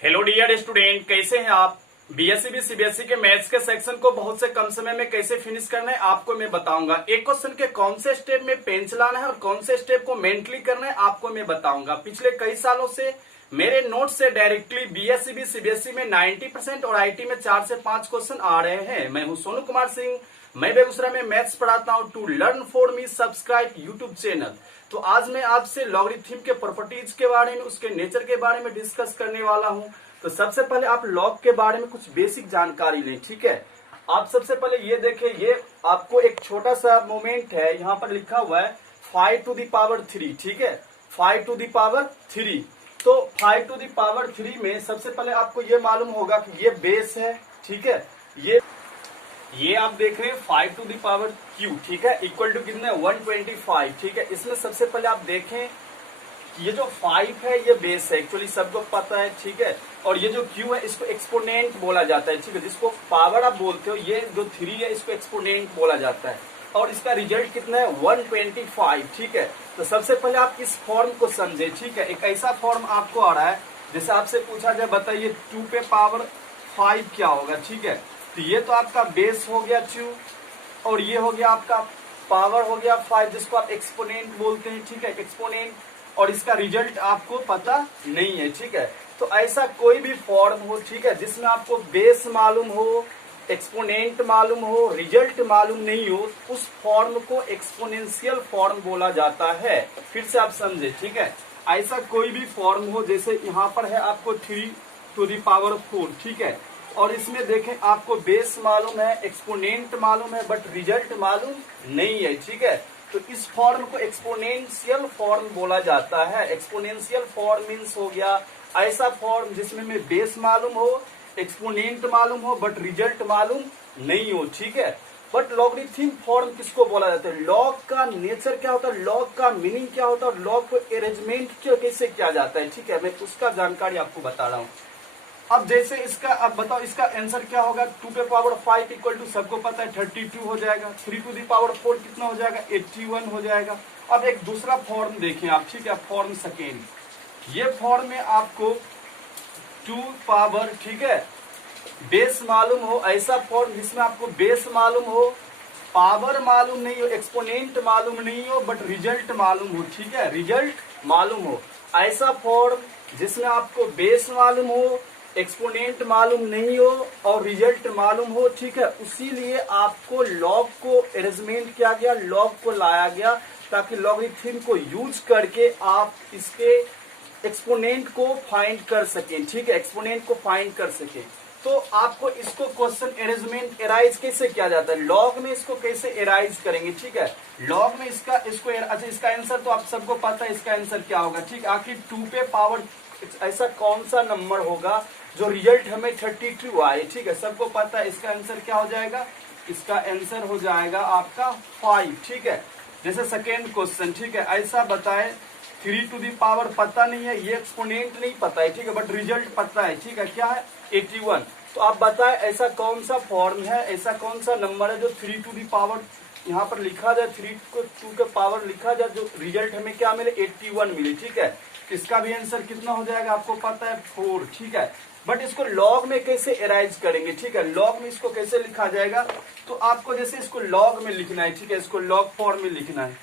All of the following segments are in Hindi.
हेलो डियर स्टूडेंट, कैसे हैं आप। बीएससी भी सीबीएसई के मैथ्स के सेक्शन को बहुत से कम समय में कैसे फिनिश करना है आपको मैं बताऊंगा। एक क्वेश्चन के कौन से स्टेप में पेन चलाना है और कौन से स्टेप को मेंटली करना है आपको मैं बताऊंगा। पिछले कई सालों से मेरे नोट से डायरेक्टली बीएससी भी सीबीएसई में 90% और आईटी में 4 से 5 क्वेश्चन आ रहे हैं। मैं हूं सोनू कुमार सिंह, मैं बेगूसराय में मैथ्स पढ़ाता हूं। To learn for me subscribe YouTube channel. तो आज मैं आपसे लॉगरिथम के प्रॉपर्टीज के बारे में, उसके नेचर के बारे में डिस्कस करने वाला हूं। तो सबसे पहले आप लॉग के बारे में कुछ बेसिक जानकारी लें, ठीक है। आप सबसे पहले ये देखें, ये आपको एक छोटा सा मोमेंट है, यहाँ पर लिखा हुआ है 5 टू द पावर 3, ठीक है, 5 टू द पावर 3। तो 5 टू द पावर 3 में सबसे पहले आपको ये मालूम होगा कि ये बेस है, ठीक है। ये आप देख रहे हैं 5 टू द पावर क्यू, ठीक है, इक्वल टू कितना है 125, ठीक है। इसमें सबसे पहले आप देखें ये जो 5 है ये बेस है, एक्चुअली सबको पता है, ठीक है। और ये जो Q है इसको एक्सपोनेंट बोला जाता है, ठीक है, जिसको पावर आप बोलते हो। ये जो 3 है इसको एक्सपोनेंट बोला जाता है और इसका रिजल्ट कितना है 125, ठीक है। तो सबसे पहले आप इस फॉर्म को समझे, ठीक है। एक ऐसा फॉर्म आपको आ रहा है जैसे आपसे पूछा जाए बताइए 2 पे पावर 5 क्या होगा, ठीक है। तो ये तो आपका बेस हो गया 2 और ये हो गया आपका पावर हो गया 5, जिसको आप एक्सपोनेंट बोलते हैं, ठीक है, एक्सपोनेंट। और इसका रिजल्ट आपको पता नहीं है, ठीक है। तो ऐसा कोई भी फॉर्म हो, ठीक है, जिसमें आपको बेस मालूम हो, एक्सपोनेंट मालूम हो, रिजल्ट मालूम नहीं हो, उस फॉर्म को एक्सपोनेंशियल फॉर्म बोला जाता है। फिर से आप समझे, ठीक है। ऐसा कोई भी फॉर्म हो, जैसे यहाँ पर है आपको 3 टू द पावर 4, ठीक है, और इसमें देखें आपको बेस मालूम है, एक्सपोनेंट मालूम है, बट रिजल्ट मालूम नहीं है, ठीक है। तो इस फॉर्म को एक्सपोनेंशियल फॉर्म बोला जाता है। एक्सपोनेंशियल फॉर्म मीन्स हो गया ऐसा फॉर्म जिसमें में बेस मालूम हो, एक्सपोनेंट मालूम हो, बट रिजल्ट मालूम नहीं हो, ठीक है। बट लॉगरिथम फॉर्म किसको बोला जाता है, लॉग का नेचर क्या होता है, लॉग का मीनिंग क्या होता है और लॉग को अरेंजमेंट कैसे किया जाता है, ठीक है, मैं उसका जानकारी आपको बता रहा हूँ। अब जैसे इसका, अब बताओ इसका आंसर क्या होगा। 2 पे पावर 5 इक्वल टू सबको पता है 32 हो जाएगा। 3 टू दी पावर 4 कितना हो जाएगा 81 हो जाएगा। अब एक दूसरा फॉर्म देखें आप, ठीक है, फॉर्म सेकेंड। ये फॉर्म में आपको 2 पावर, ठीक है, बेस मालूम हो, ऐसा फॉर्म जिसमें आपको बेस मालूम हो, पावर मालूम नहीं हो, एक्सपोनेंट मालूम नहीं हो, बट रिजल्ट मालूम हो, ठीक है, रिजल्ट मालूम हो। ऐसा फॉर्म जिसमें आपको बेस मालूम हो, एक्सपोनेंट मालूम नहीं हो और रिजल्ट मालूम हो, ठीक है। उसीलिए आपको लॉग को अरेंजमेंट किया गया, लॉग को लाया गया, ताकि लॉगरिथम को यूज करके आप इसके एक्सपोनेंट को फाइंड कर सकें, ठीक है, एक्सपोनेंट को फाइंड कर सकें। तो आपको इसको क्वेश्चन अरेंजमेंट एराइज कैसे किया जाता है, लॉग में इसको कैसे एराइज करेंगे, ठीक है। लॉग में इसको अच्छा, इसका आंसर तो आप सबको पता है, इसका आंसर क्या होगा, ठीक। आखिर 2 पे पावर ऐसा कौन सा नंबर होगा जो रिजल्ट हमें 32 आए, ठीक है, सबको पता है। इसका आंसर क्या हो जाएगा, इसका आंसर हो जाएगा आपका 5, ठीक है। जैसे सेकेंड क्वेश्चन, ठीक है, ऐसा बताए 3 टू दी पावर पता नहीं है, ये एक्सपोनेंट नहीं पता है, ठीक है, बट रिजल्ट पता है, ठीक है, क्या है 81। तो आप बताएं ऐसा कौन सा फॉर्म है, ऐसा कौन सा नंबर है जो 3 टू दी पावर यहाँ पर लिखा जाए, 3 को 2 के पावर लिखा जाए, जो रिजल्ट हमें क्या मिले 81 मिले, ठीक है। इसका भी आंसर कितना हो जाएगा आपको पता है 4, ठीक है। बट इसको लॉग में कैसे एराइज करेंगे, ठीक है, लॉग में इसको कैसे लिखा जाएगा। तो आपको जैसे इसको लॉग में लिखना है, ठीक है, इसको लॉग फॉर्म में लिखना है,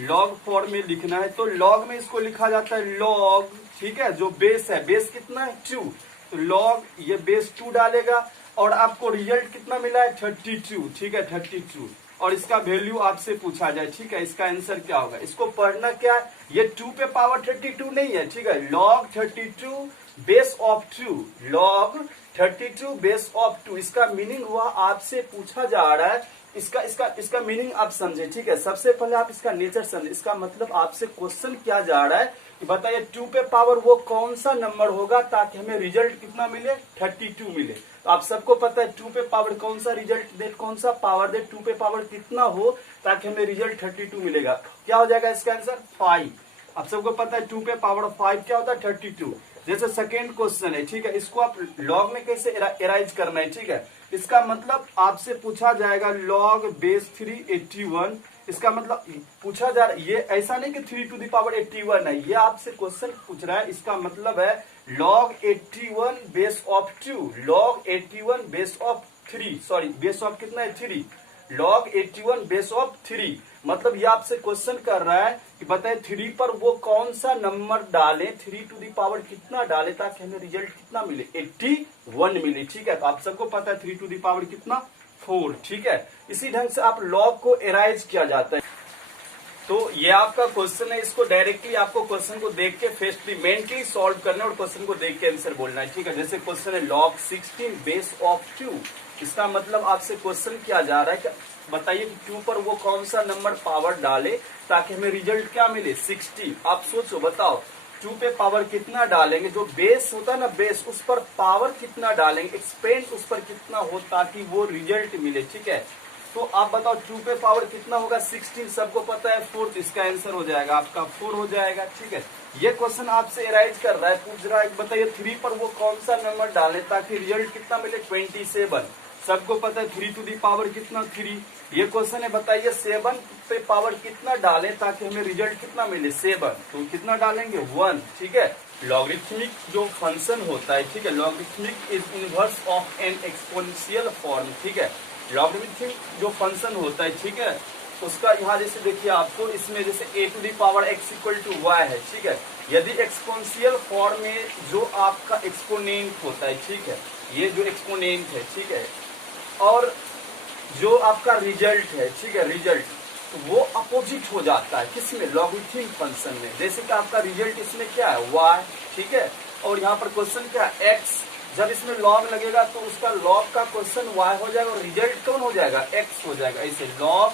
लॉग फॉर्म में लिखना है। तो लॉग में इसको लिखा जाता है लॉग, ठीक है, जो बेस है, बेस कितना है 2, तो लॉग ये बेस 2 डालेगा और आपको रिजल्ट कितना मिला है 32, ठीक है, 32। और इसका वैल्यू आपसे पूछा जाए, ठीक है, इसका आंसर क्या होगा। इसको पढ़ना क्या है, ये 2 पे पावर 32 नहीं है, ठीक है, log 32 base of 2, log 32 base of 2। इसका मीनिंग हुआ आपसे पूछा जा रहा है, इसका मीनिंग आप समझे, ठीक है। सबसे पहले आप इसका नेचर समझे, इसका मतलब आपसे क्वेश्चन किया जा रहा है कि बताइए 2 पे पावर वो कौन सा नंबर होगा ताकि हमें रिजल्ट कितना मिले 32 मिले। तो आप सबको पता है 2 पे पावर कौन सा रिजल्ट दे, कौन सा पावर दे, 2 पे पावर कितना हो ताकि हमें रिजल्ट 32 मिलेगा। क्या हो जाएगा इसका आंसर 5। आप सबको पता है 2 पे पावर 5 क्या होता है 32। जैसे सेकेंड क्वेश्चन है, ठीक है, इसको आप लॉग में कैसे एराइज करना है, ठीक है। इसका मतलब आपसे पूछा जाएगा लॉग बेस 3 81 इसका मतलब पूछा जा रहा है, ये ऐसा नहीं कि 3 टू द पावर 81 है, ये आपसे क्वेश्चन पूछ रहा है। इसका मतलब है log 81 base of 2, log 81 base of 3, sorry base of कितना है 3, log 81 बेस ऑफ 3। मतलब ये आपसे क्वेश्चन कर रहा है कि बताए 3 पर वो कौन सा नंबर डालें, 3 टू द पावर कितना डालें ताकि हमें रिजल्ट कितना मिले, 81 मिले। ठीक है, तो आप सबको पता है 3 टू द पावर कितना 4। ठीक है, इसी ढंग से आप लॉग को एराइज किया जाता है। तो ये आपका क्वेश्चन है, इसको डायरेक्टली आपको क्वेश्चन को देख के फेस्टली मेंटली सॉल्व करना और क्वेश्चन को देख के आंसर बोलना है। ठीक है, जैसे क्वेश्चन है log 16 बेस ऑफ 2, इसका मतलब आपसे क्वेश्चन किया जा रहा है कि बताइए कि 2 पर वो कौन सा नंबर पावर डाले ताकि हमें रिजल्ट क्या मिले 60। आप सोचो, बताओ 2 पे पावर कितना डालेंगे, जो बेस होता है ना बेस, उस पर पावर कितना डालेंगे, एक्सपेंड उस पर कितना हो ताकि वो रिजल्ट मिले। ठीक है, तो आप बताओ 2 पे पावर कितना होगा 16, सबको पता है 4, तो इसका आंसर हो जाएगा आपका 4 हो जाएगा। ठीक है, ये क्वेश्चन आपसे एराइज कर रहा है, पूछ रहा है बताइए 3 पर वो कौन सा नंबर डाले ताकि रिजल्ट कितना मिले 27, सबको पता है 3 टू दी पावर कितना 3। ये क्वेश्चन है बताइए 7 पे पावर कितना डालें ताकि हमें रिजल्ट कितना मिले 7, तो कितना डालेंगे 1। ठीक है, लॉगरिथमिक जो फंक्शन होता है, ठीक है, logarithmic is inverse of N exponential form. ठीक है, लॉगरिथमिक जो फंक्शन होता है, ठीक है, उसका यहाँ जैसे देखिए आपको इसमें जैसे a to the power x equal to y है। ठीक है, यदि एक्सपोनेंशियल फॉर्म में जो आपका एक्सपोनेंट होता है, ठीक है, ये जो एक्सपोनेंट है, ठीक है, और जो आपका रिजल्ट है, ठीक है, रिजल्ट वो अपोजिट हो जाता है किसमें, लॉगरिथमिक फंक्शन में। जैसे कि आपका रिजल्ट इसमें क्या है y, ठीक है, और यहाँ पर क्वेश्चन क्या है x, जब इसमें लॉग लगेगा तो उसका लॉग का क्वेश्चन y हो जाएगा और रिजल्ट कौन हो जाएगा x हो जाएगा। ऐसे log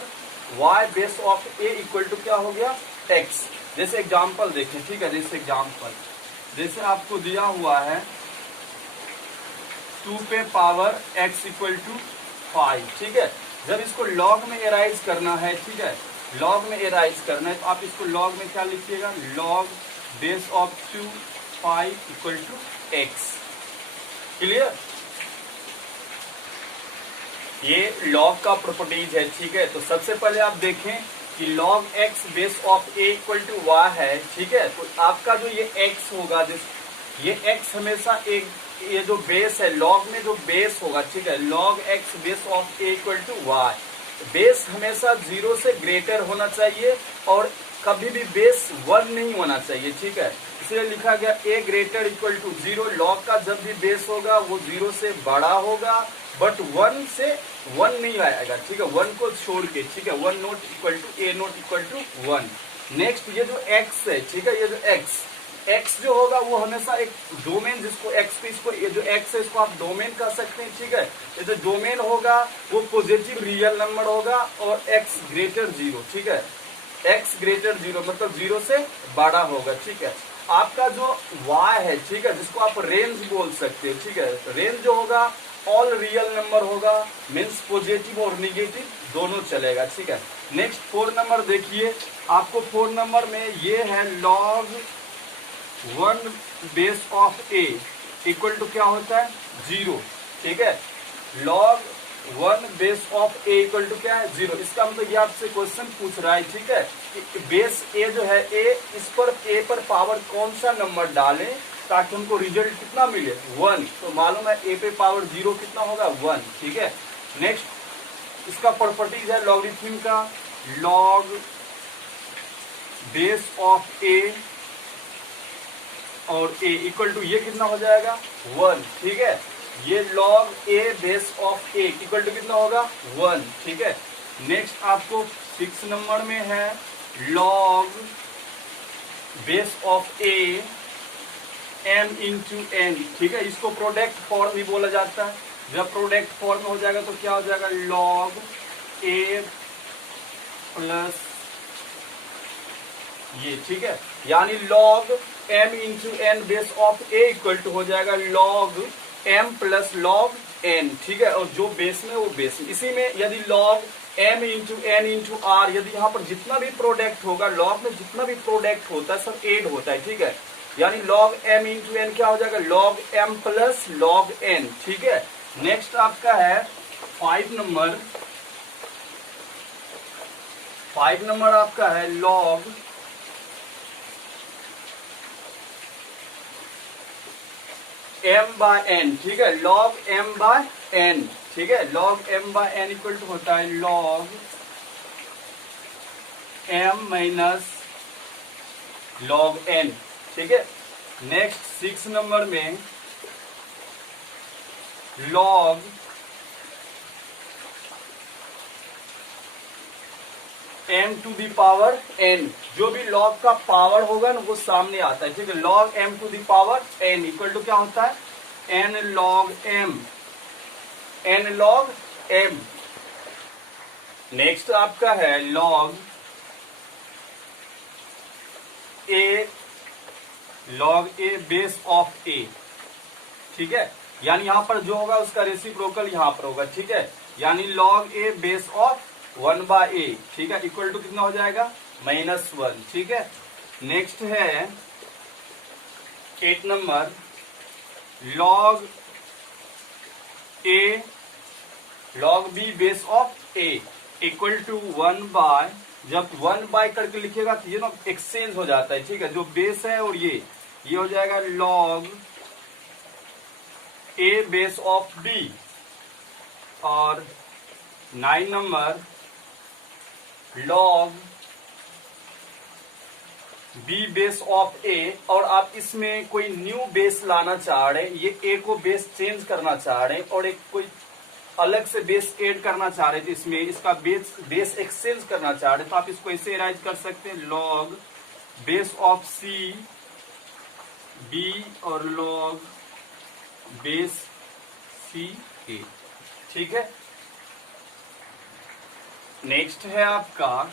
y base of a equal to क्या हो गया x। जैसे एग्जांपल देखें, ठीक है, जैसे एग्जांपल जैसे आपको दिया हुआ है 2 पे पावर x इक्वल टू 5। ठीक है, जब इसको लॉग में एराइज करना है, ठीक है, लॉग में एराइज करना है तो आप इसको लॉग में क्या लिखिएगा, log base of 2 5 equal to x। Clear, ये लॉग का प्रॉपर्टीज है। ठीक है, तो सबसे पहले आप देखें कि log x base of a equal to y है। ठीक है, तो आपका जो ये x होगा, ये x हमेशा एक, ये जो बेस है लॉग में जो बेस होगा, ठीक है, log x base of a equal to y, base हमेशा 0 से ग्रेटर होना चाहिए और कभी भी बेस 1 नहीं होना चाहिए। ठीक है, इसलिए लिखा गया a greater equal to 0, log का जब भी बेस होगा वो 0 से बड़ा होगा, बट 1 से 1 नहीं आएगा। ठीक है, 1 को छोड़ के, ठीक है, 1 not equal to a not equal to 1। Next ये जो x है, ठीक है, ये जो x जो होगा वो हमेशा एक डोमेन, जिसको x पे इसको, ये जो x है इसको आप डोमेन कह सकते हैं। ठीक है, ये जो डोमेन होगा वो पॉजिटिव रियल नंबर होगा और x ग्रेटर 0। ठीक है, x ग्रेटर 0 मतलब 0 से बड़ा होगा। ठीक है, आपका जो y है, ठीक है, जिसको आप रेंज बोल सकते हैं। ठीक है, रेंज जो होगा ऑल रियल नंबर होगा, मीन्स पॉजिटिव और निगेटिव दोनों चलेगा। ठीक है, नेक्स्ट 4 नंबर देखिए, आपको 4 नंबर में ये है log 1 base of a equal to क्या होता है 0। ठीक है, log 1 base of a equal to क्या है 0। इसका मतलब ये आपसे क्वेश्चन पूछ रहा है, ठीक है, कि बेस a जो है a, इस पर a पर पावर कौन सा नंबर डालें ताकि हमको रिजल्ट कितना मिले 1। तो मालूम है a पे पावर 0 कितना होगा 1। ठीक है, नेक्स्ट इसका प्रॉपर्टीज है लॉगरिथम का, log बेस ऑफ a और a इक्वल टू ये कितना हो जाएगा 1। ठीक है, ये log a base of a equal to कितना होगा 1। ठीक है, नेक्स्ट आपको 6 नंबर में है log base of a m into n। ठीक है, इसको प्रोडक्ट फॉर्म भी बोला जाता है। जब प्रोडक्ट फॉर्म में हो जाएगा तो क्या हो जाएगा log a प्लस ये। ठीक है, यानी log m into n base of a equal to हो जाएगा log m plus log n। ठीक है, और जो बेस में वो बेस में, इसी में यदि log m into n into r, यदि यहाँ पर जितना भी प्रोडक्ट होगा, log में जितना भी प्रोडक्ट होता है सब एड होता है। ठीक है, यानी log m इंटू n क्या हो जाएगा log m plus log n। ठीक है, नेक्स्ट आपका है 5 नंबर। 5 नंबर आपका है log m बाय n, ठीक है, log m बाय n, ठीक है, log m by n equal to होता है log m minus log n, ठीक है। नेक्स्ट 6 नंबर में log m to the power n, जो भी log का पावर होगा ना वो सामने आता है, ठीक है। log m to the power n equal to क्या होता है n log m, n log m। Next आपका है log a base of a, ठीक है, यानी यहां पर जो होगा उसका रेसिप्रोकल यहां पर होगा, ठीक है, यानी log a base of 1 by a, ठीक है, इक्वल टू कितना हो जाएगा -1, ठीक है। नेक्स्ट है 8 number log b base of a equal to 1 by, जब 1 बाय करके लिखेगा तो ये ना एक्सचेंज हो जाता है, ठीक है, जो बेस है और ये हो जाएगा log a base of b। और 9 number log b base of a, और आप इसमें कोई न्यू बेस लाना चाह रहे हैं, ये a को बेस चेंज करना चाह रहे हैं और एक कोई अलग से बेस ऐड करना चाह रहे थे, इसमें इसका बेस एक्सचेंज करना चाह रहे, तो आप इसको ऐसे राइज कर सकते हैं log base of c b और log बेस c a, ठीक है। नेक्स्ट है आपका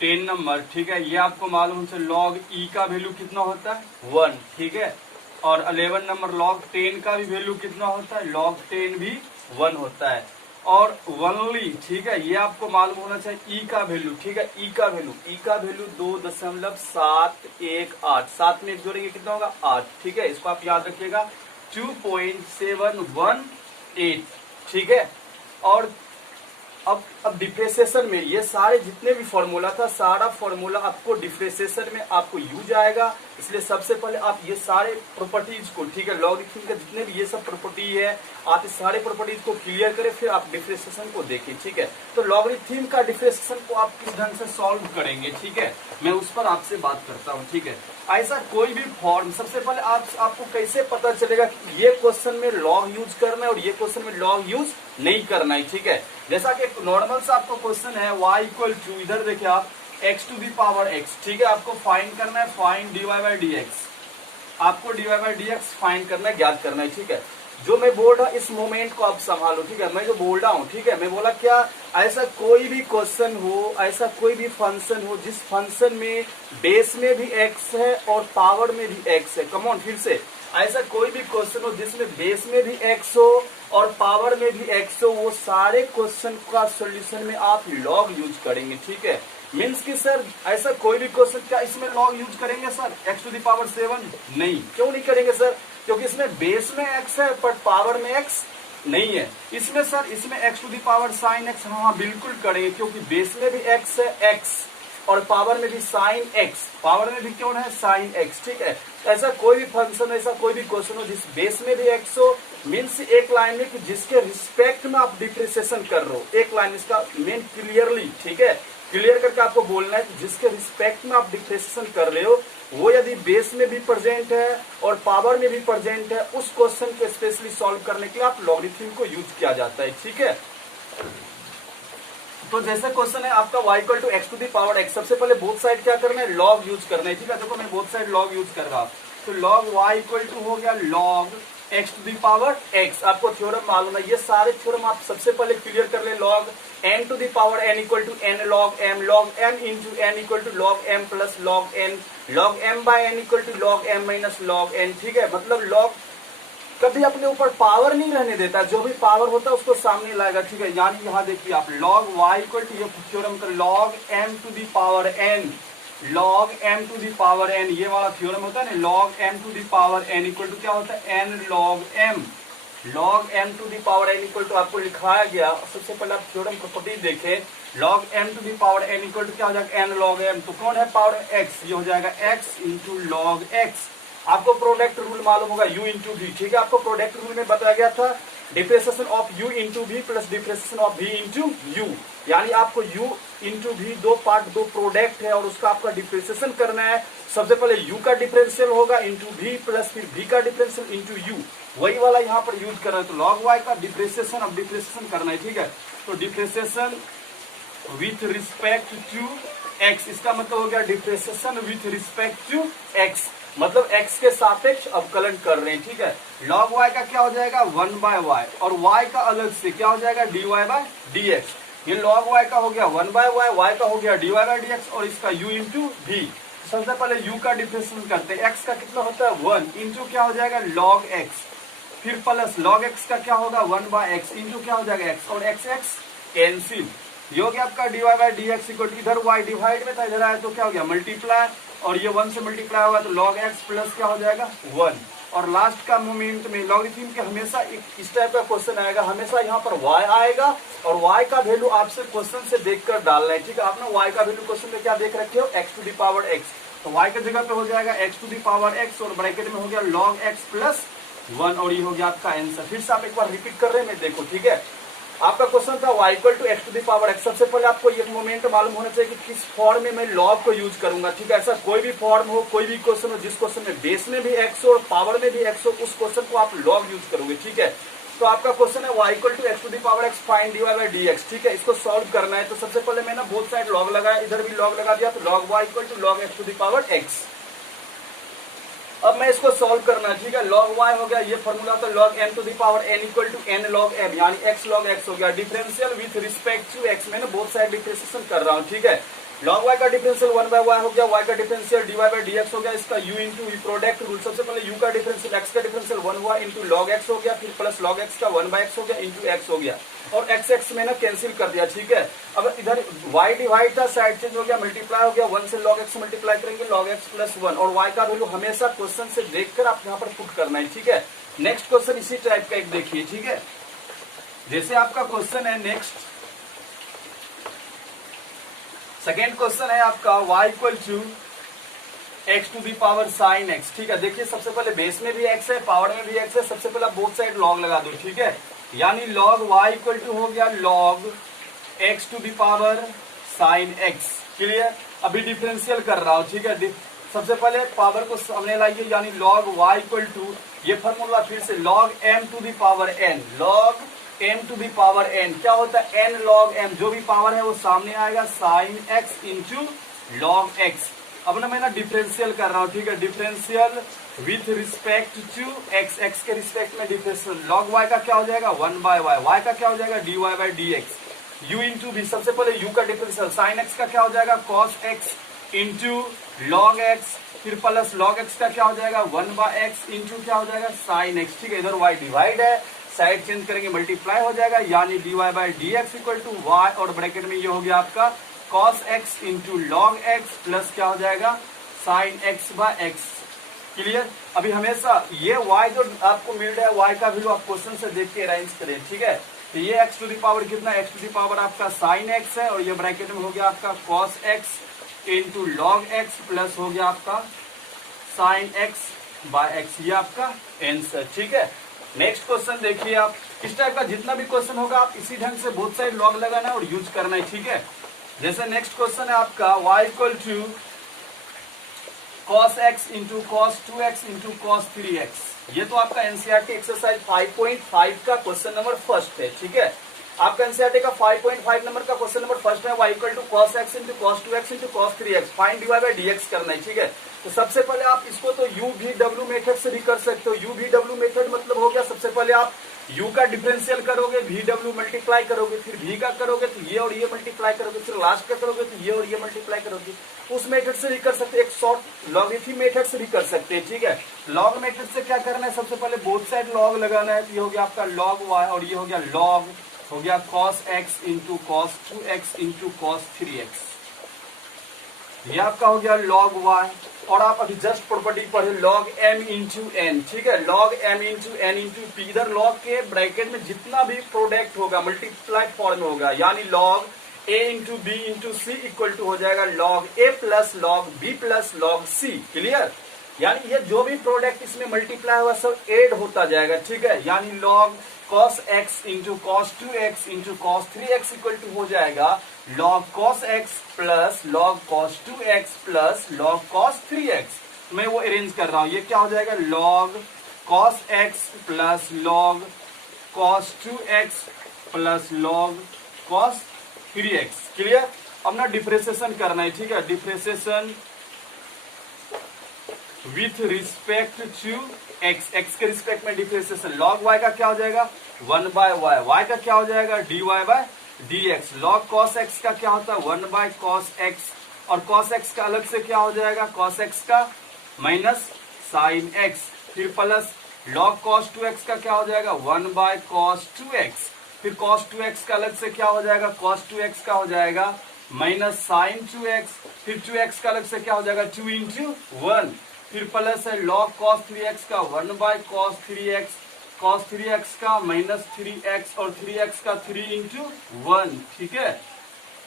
10 नंबर, ठीक है, ये आपको मालूम है log e का वैल्यू कितना होता है 1, ठीक है, और 11 नंबर log 10 का भी वैल्यू कितना होता है log 10 भी 1 होता है, और ओनली, ठीक है, ये आपको मालूम होना चाहिए e का वैल्यू, ठीक है, e का वैल्यू 2.718, 7 में एक जोड़ेंगे कितना होगा 8, ठीक है, इसको आप याद रखिएगा 2.718, ठीक है। और अब डिफ्रेंशिएशन में ये सारे जितने भी फॉर्मूला था, सारा फॉर्मूला आपको डिफ्रेंशिएशन में आपको यूज आएगा, इसलिए सबसे पहले आप ये सारे प्रॉपर्टीज को, ठीक है, लॉगरिथम के जितने भी ये सब प्रॉपर्टी है, आप इस सारे प्रॉपर्टीज को क्लियर करें, फिर आप डिफ्रेंशिएशन को देखें, ठीक है। तो लॉगरिथम का डिफ्रेंशिएशन को आप किस ढंग से सॉल्व करेंगे, ठीक है, मैं उस पर आपसे बात करता हूँ, ठीक है। ऐसा कोई भी फॉर्म, सबसे पहले आपको कैसे पता चलेगा कि ये क्वेश्चन में लॉग यूज करना है और ये क्वेश्चन में लॉग यूज नहीं करना है, ठीक है। जैसा कि नॉर्मल सा आपको क्वेश्चन है y इक्वल टू, इधर देखिए आप x to the power x, ठीक है, आपको फाइंड करना है, फाइंड dy बाई dx, आपको dy बाई dx फाइंड करना है, ज्ञात करना है, ठीक है। जो मैं बोल रहा इस मोमेंट को आप संभालो, ठीक है, मैं जो बोल रहा हूँ, ठीक है, मैं बोला क्या, ऐसा कोई भी क्वेश्चन हो, ऐसा कोई भी फंक्शन हो जिस फंक्शन में बेस में भी x है और पावर में भी x है, कम ऑन, फिर से, ऐसा कोई भी क्वेश्चन हो जिसमें बेस में भी x हो और पावर में भी x हो, वो सारे क्वेश्चन का सॉल्यूशन में आप लॉग यूज करेंगे, ठीक है। मीन्स कि सर ऐसा कोई भी क्वेश्चन, क्या इसमें लॉग यूज करेंगे sir x to the power 7? नहीं, क्यों नहीं करेंगे सर, क्योंकि इसमें बेस में x है पर पावर में x नहीं है। इसमें सर, इसमें x to the power sine x, हाँ बिल्कुल करेंगे, क्योंकि बेस में भी x है x और पावर में भी साइन x, पावर में भी क्यों है साइन x, ठीक है। ऐसा कोई भी फंक्शन, ऐसा कोई भी क्वेश्चन हो जिस बेस में भी x हो, मीन्स एक लाइन में कि जिसके रिस्पेक्ट में आप डिफ्रेंशिएशन कर रहे हो, एक लाइन इसका मेन क्लियरली, ठीक है, क्लियर करके आपको बोलना है कि जिसके रिस्पेक्ट में आप डिफ्रेंशिएशन कर रहे हो वो यदि बेस में भी प्रेजेंट है और पावर में भी प्रेजेंट है, उस क्वेश्चन को स्पेशली सॉल्व करने के लिए आप लॉगरिथम को यूज किया जाता है, ठीक है। तो जैसे क्वेश्चन है आपका y equal to x to the power x, सबसे पहले बोथ साइड क्या करना है, लॉग यूज करना है, ठीक है। देखो मैं बोथ साइड लॉग यूज कर रहा हूं, तो log y इक्वल टू हो गया log x to the power x, आपको थ्योरम मालूम है, ये सारे थ्योरम आप सबसे पहले क्लियर कर ले। log n to the power n equal to n log m into n equal to log m plus log m by n equal to log m minus log n, ठीक है। मतलब log कभी अपने ऊपर पावर नहीं रहने देता, जो भी पावर होता है उसको सामने लाएगा, ठीक है। यानी यहाँ देखिए आप log y इक्वल टू, ये थ्योरम कर log m to the power n, log m to the power n, ये वाला थ्योरम होता है ना, log m to the power n equal to क्या होता है n log m to the power n equal to आपको लिखाया गया। सबसे पहले आप थ्योरम प्रॉपर्टी देखें, log m to the power n equal to क्या हो जाएगा n log m। तो कौन है पावर x, ये हो जाएगा x इंटू log x। आपको प्रोडक्ट रूल मालूम होगा u इंटू v, ठीक है। आपको प्रोडक्ट रूल में बताया गया था differentiation of u into v plus differentiation of v into u, यानी आपको u इंटू v दो पार्ट दो प्रोडक्ट है और उसका आपका डिफ्रेंशिएशन करना है। सबसे पहले u का डिफरेंशियल होगा इंटू v प्लस फिर v का डिफरेंशियल इंटू u, वही वाला यहाँ पर यूज कर रहे हैं। तो log y का डिफ्रेंशिएशन अब डिफ्रेंशिएशन करना है, ठीक है। तो differentiation with respect to x, इसका मतलब हो गया differentiation with respect to x, मतलब x के सापेक्ष अवकलन कर रहे हैं, ठीक है। log y का क्या हो जाएगा 1/y और y का अलग से क्या हो जाएगा dy/dx। ये log y का हो गया 1/y, y का हो गया dy/dx और इसका u इंटू v। सबसे पहले u का डिफरेंशिएशन करते हैं, x का कितना होता है 1 इंटू क्या हो जाएगा log x, फिर प्लस log x का क्या होगा 1/x इंटू क्या हो जाएगा x और x कैंसिल, ये हो गया आपका dy/dx इक्वल टू इधर y डिवाइड में था इधर आया तो क्या हो गया मल्टीप्लाई और ये 1 से मल्टीप्लाई होगा तो log x प्लस क्या हो जाएगा 1। और लास्ट का मोमेंट में लॉगरिथम के हमेशा इस टाइप का क्वेश्चन आएगा, हमेशा यहाँ पर y आएगा और y का वैल्यू आपसे क्वेश्चन से देखकर डालना है, ठीक है। आपने y का वैल्यू क्वेश्चन में क्या देख रखे हो x to the power x, तो y की जगह पे हो जाएगा x to the power x और ब्रैकेट में हो गया log x प्लस 1 और ये हो गया आपका आंसर। फिर से आप एक बार रिपीट कर रहे हैं, मैं देखो, ठीक है। आपका क्वेश्चन था y equal to x to the power x। सबसे पहले आपको ये मोमेंट मालूम होना चाहिए कि किस फॉर्म में मैं log को यूज करूंगा, ठीक है। ऐसा कोई भी फॉर्म हो, कोई भी क्वेश्चन हो जिस क्वेश्चन में बेस में भी x हो और पावर में भी x हो, उस क्वेश्चन को आप log यूज करोगे, ठीक है। तो आपका क्वेश्चन है y equal to x to the power x find dy/dx, ठीक है। इसको सॉल्व करना है तो सबसे पहले मैंने बोथ साइड log लगाया, इधर भी log लगा दिया तो log y equal to log x to the power x। अब मैं इसको सॉल्व करना, ठीक है। log y हो गया ये फॉर्मूला, तो log m to the power n equal to n log m, यानी x log x हो गया। Differential with respect to x, मैंने बोथ साइड डिफरेंशिएशन कर रहा हूँ, ठीक है। log y का डिफरेंशियल 1/y हो गया, y का डिफरेंशियल dy/dx हो गया, इसका u इंटू प्रोडक्ट रूल। सबसे पहले u का डिफरेंशियल x का differential 1y into log x हो गया, फिर प्लस log x का 1/x हो गया इंटू x हो गया और x मैंने कैंसिल कर दिया, ठीक है। अब इधर y डिवाइड था, साइड चेंज हो गया, मल्टीप्लाई हो गया, 1 से log x मल्टीप्लाई करेंगे log x प्लस 1 और y का वैल्यू हमेशा क्वेश्चन से देखकर आप यहाँ पर पुट करना है, ठीक है। नेक्स्ट क्वेश्चन इसी टाइप का एक देखिए, ठीक है। जैसे आपका क्वेश्चन है नेक्स्ट सेकेंड क्वेश्चन है आपका y equal to x to the power sine x, ठीक है। देखिए सबसे पहले बेस में भी x है, पावर में भी x है, सबसे पहले बोथ साइड log लगा दो, ठीक है। यानी log y इक्वल टू हो गया log x to the power sine x, clear. अभी डिफरेंशियल कर रहा हूं, ठीक है। सबसे पहले पावर को सामने लाइए, यानी log y इक्वल टू ये फॉर्मूला फिर से log m to the power n, log m to the power n क्या होता है n log m, जो भी पावर है वो सामने आएगा sine x into log x। अब ना मैं ना डिफरेंशियल कर रहा हूँ, ठीक है। Differential with respect to x, x के रिस्पेक्ट में डिफरेंशियल log y का क्या हो जाएगा 1/y, y का क्या हो जाएगा dy/dx, u इंटू v। सबसे पहले u का डिफरेंशियल साइन x का क्या हो जाएगा cos x into log x, फिर प्लस log x का क्या हो जाएगा 1/x इंटू क्या हो जाएगा साइन x, ठीक है। इधर y डिवाइड है, साइड चेंज करेंगे मल्टीप्लाई हो जाएगा, यानी dy/dx इक्वल टू y और ब्रैकेट में ये हो गया आपका cos x into log x plus क्या हो जाएगा साइन x/x, क्लियर। अभी हमेशा ये y जो आपको मिल रहा है y का वैल्यू आप क्वेश्चन से देख के अरेंज करें, ठीक है। तो ये x टू दी पावर कितना x टू दी पावर आपका साइन x है और ये ब्रैकेट में हो गया आपका cos x into log x plus हो गया आपका साइन x/x, ये आपका आंसर, ठीक है। नेक्स्ट क्वेश्चन देखिए आप, इस टाइप का जितना भी क्वेश्चन होगा आप इसी ढंग से बोथ साइड log लगाना है और यूज करना है, ठीक है। जैसे नेक्स्ट क्वेश्चन है आपका y equal to cos x into cos 2x into cos 3x, ये तो आपका एनसीईआरटी एक्सरसाइज 5.5 का क्वेश्चन नंबर फर्स्ट है, ठीक है। आपका एनसीईआरटी का 5.5 नंबर का क्वेश्चन नंबर फर्स्ट है y equal to cos x into cos 2x into cos 3x find dy/dx करना है, ठीक है। तो सबसे पहले आप इसको तो u-v-w मेथड से भी कर सकते हो। u-v-w मेथड मतलब हो गया सबसे पहले आप u का डिफरेंशियल करोगे, v-w मल्टीप्लाई करोगे, फिर v का करोगे तो ये और ये मल्टीप्लाई करोगे, फिर लास्ट का करोगे तो ये और ये मल्टीप्लाई करोगे। उस मेथड से भी कर सकते हैं, एक शॉर्ट लॉगरिथम मेथड से भी कर सकते हैं, ठीक है। लॉग मेथड से क्या करना है, सबसे पहले बोथ साइड लॉग लगाना है, तो ये हो गया आपका log y और ये हो गया log हो गया cos x into cos 2x into cos 3x, ये आपका हो गया log y। और आप अभी जस्ट प्रॉपर्टी पढ़े log m इंटू n, ठीक है। log m into n into p, इधर log के ब्रैकेट में जितना भी प्रोडक्ट होगा मल्टीप्लाई फॉर्म में होगा, यानी log a into b into c equal to हो जाएगा log a plus log b plus log c। Clear? यानी ये जो भी प्रोडक्ट इसमें मल्टीप्लाई हुआ सब एड होता जाएगा, ठीक है। यानी log cos x into cos 2x into cos 3x equal to हो जाएगा log cos x plus log cos 2x plus log cos 3x। मैं वो अरेंज कर रहा हूं, ये क्या हो जाएगा log cos x plus log cos 2x plus log cos 3x। Clear? अब ना डिफरेंशिएशन करना है, ठीक है। Differentiation with respect to x, x के रिस्पेक्ट में डिफरेंशिएशन। log y का क्या हो जाएगा 1 बाय y, y का क्या हो जाएगा dy by dx। log cos x का क्या होता है 1 बाय cos x, और cos x का अलग से क्या हो जाएगा cos x का माइनस sin x, फिर प्लस log cos 2x का क्या हो जाएगा 1 बाय cos 2x, फिर cos 2x का अलग से क्या हो जाएगा cos 2x का हो जाएगा माइनस sin 2x, फिर 2x का अलग से क्या हो जाएगा 2 इंटू 1, फिर प्लस है log cos 3x का 1 by cos 3x, cos 3x का माइनस 3x और 3x का 3 इंटू 1, ठीक है।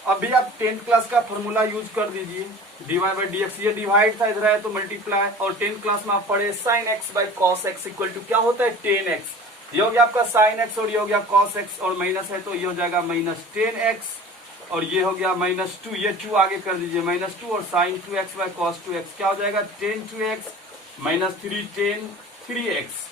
अभी आप 10th क्लास का फॉर्मूला यूज कर दीजिए, dy बाई dx, ये डिवाइड था इधर है तो मल्टीप्लाई, और 10th क्लास में आप पढ़े sin x by cos x equal to क्या होता है 10x। ये हो गया आपका sin x और ये हो गया cos x, और माइनस है तो ये हो जाएगा माइनस 10x, और ये हो गया माइनस 2, ये 2 आगे कर दीजिए माइनस 2, और sin 2x by cos 2x क्या हो जाएगा 10 2x माइनस 3 10 3x,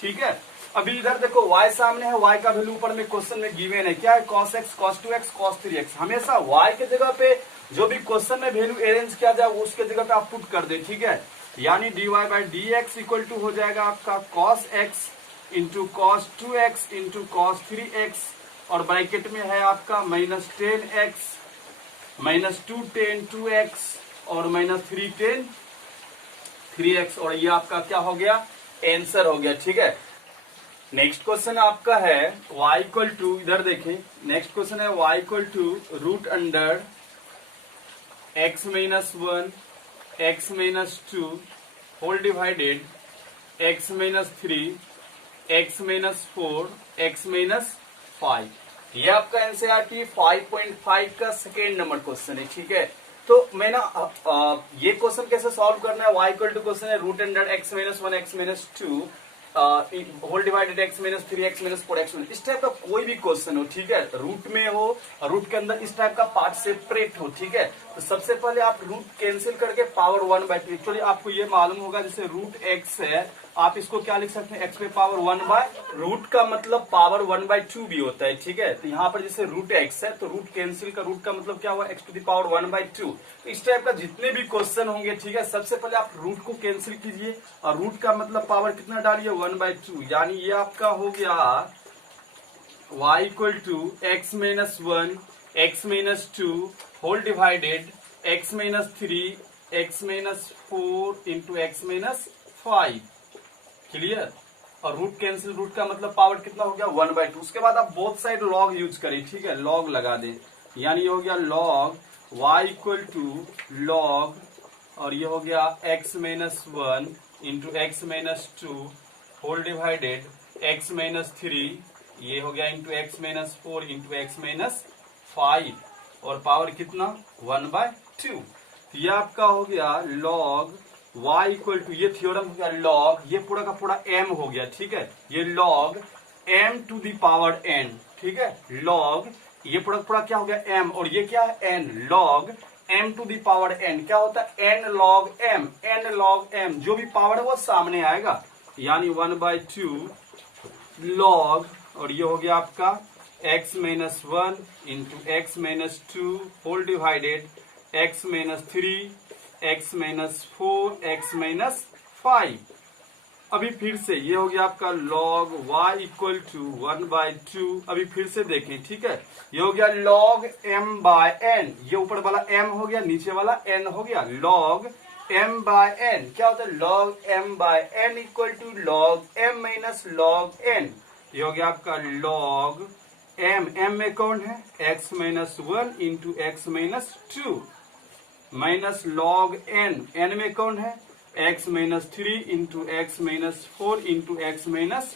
ठीक है। अभी इधर देखो y सामने है, y का वैल्यू ऊपर में क्वेश्चन में गिवन है, क्या है cos x cos 2x cos 3x। हमेशा y के जगह पे जो भी क्वेश्चन में वैल्यू अरेंज किया जाए उसके जगह पे आप पुट कर दे, ठीक है। यानी dy by dx equal to हो जाएगा आपका cos x into cos 2x into cos 3x, और ब्रैकेट में है आपका माइनस 10x माइनस 2 10 2x और माइनस 3 10 3x, और ये आपका क्या हो गया आंसर हो गया, ठीक है। नेक्स्ट क्वेश्चन आपका है y इक्वल टू, इधर देखें नेक्स्ट क्वेश्चन है y equal to root under x minus 1 x minus 2 whole divided x minus 3 x minus 4 x minus 5। ये आपका एनसीईआरटी 5.5 का सेकेंड नंबर क्वेश्चन है, ठीक है। तो मैं ना ये क्वेश्चन कैसे सॉल्व करना है, y इक्वल टू क्वेश्चन है root under x minus 1 x minus 2 whole divided x minus 3 x minus 4 x minus, इस टाइप का कोई भी क्वेश्चन हो, ठीक है, रूट में हो और रूट के अंदर इस टाइप का पार्ट सेपरेट हो, ठीक है। तो सबसे पहले आप रूट कैंसिल करके पावर 1 बाय 2, एक्चुअली आपको ये मालूम होगा जैसे रूट x है, आप इसको क्या लिख सकते हैं x पे पावर 1 बाय, रूट का मतलब पावर 1 बाय 2 भी होता है, ठीक है। तो यहाँ पर जैसे रूट x है तो रूट कैंसिल का रूट का मतलब क्या हुआ x to the power 1 by 2। इस टाइप का जितने भी क्वेश्चन होंगे, ठीक है, सबसे पहले आप रूट को कैंसिल कीजिए और रूट का मतलब पावर कितना डालिए 1 बाय 2, यानी ये आपका हो गया y equal to x minus 1 x minus 2 whole divided x minus 3 x minus 4 into x minus 5। Clear? और रूट कैंसिल, रूट का मतलब पावर कितना हो गया 1 बाय 2। उसके बाद आप बोथ साइड लॉग यूज करें, ठीक है, लॉग लगा दें, यानी ये हो गया log y equal to log, और ये हो गया x minus 1 into x minus 2 whole divided x minus 3, ये हो गया into x minus 4 into x minus 5, और पावर कितना 1 बाय 2। ये आपका हो गया लॉग y इक्वल टू, ये थ्योरम हो गया लॉग, ये पूरा का पूरा m हो गया, ठीक है, ये log m to the power n, ठीक है, लॉग ये पूरा पूरा क्या हो गया m, और ये क्या है n, log m to the power n क्या होता है n log m, n log m, जो भी पावर है वो सामने आएगा, यानी 1 बाय 2 लॉग, और ये हो गया आपका x minus 1 into x minus 2 whole divided x minus 3 x minus 4 x minus 5। अभी फिर से ये हो गया आपका log y equal to 1 by 2। अभी फिर से देखें, ठीक है, ये हो गया log m बाय n, ये ऊपर वाला m हो गया, नीचे वाला n हो गया, log m बाय n क्या होता है log m by n equal to log m minus log n। ये हो गया आपका log m में कौन है x minus 1 into x minus 2 minus log n में कौन है x minus 3 into x minus 4 into x minus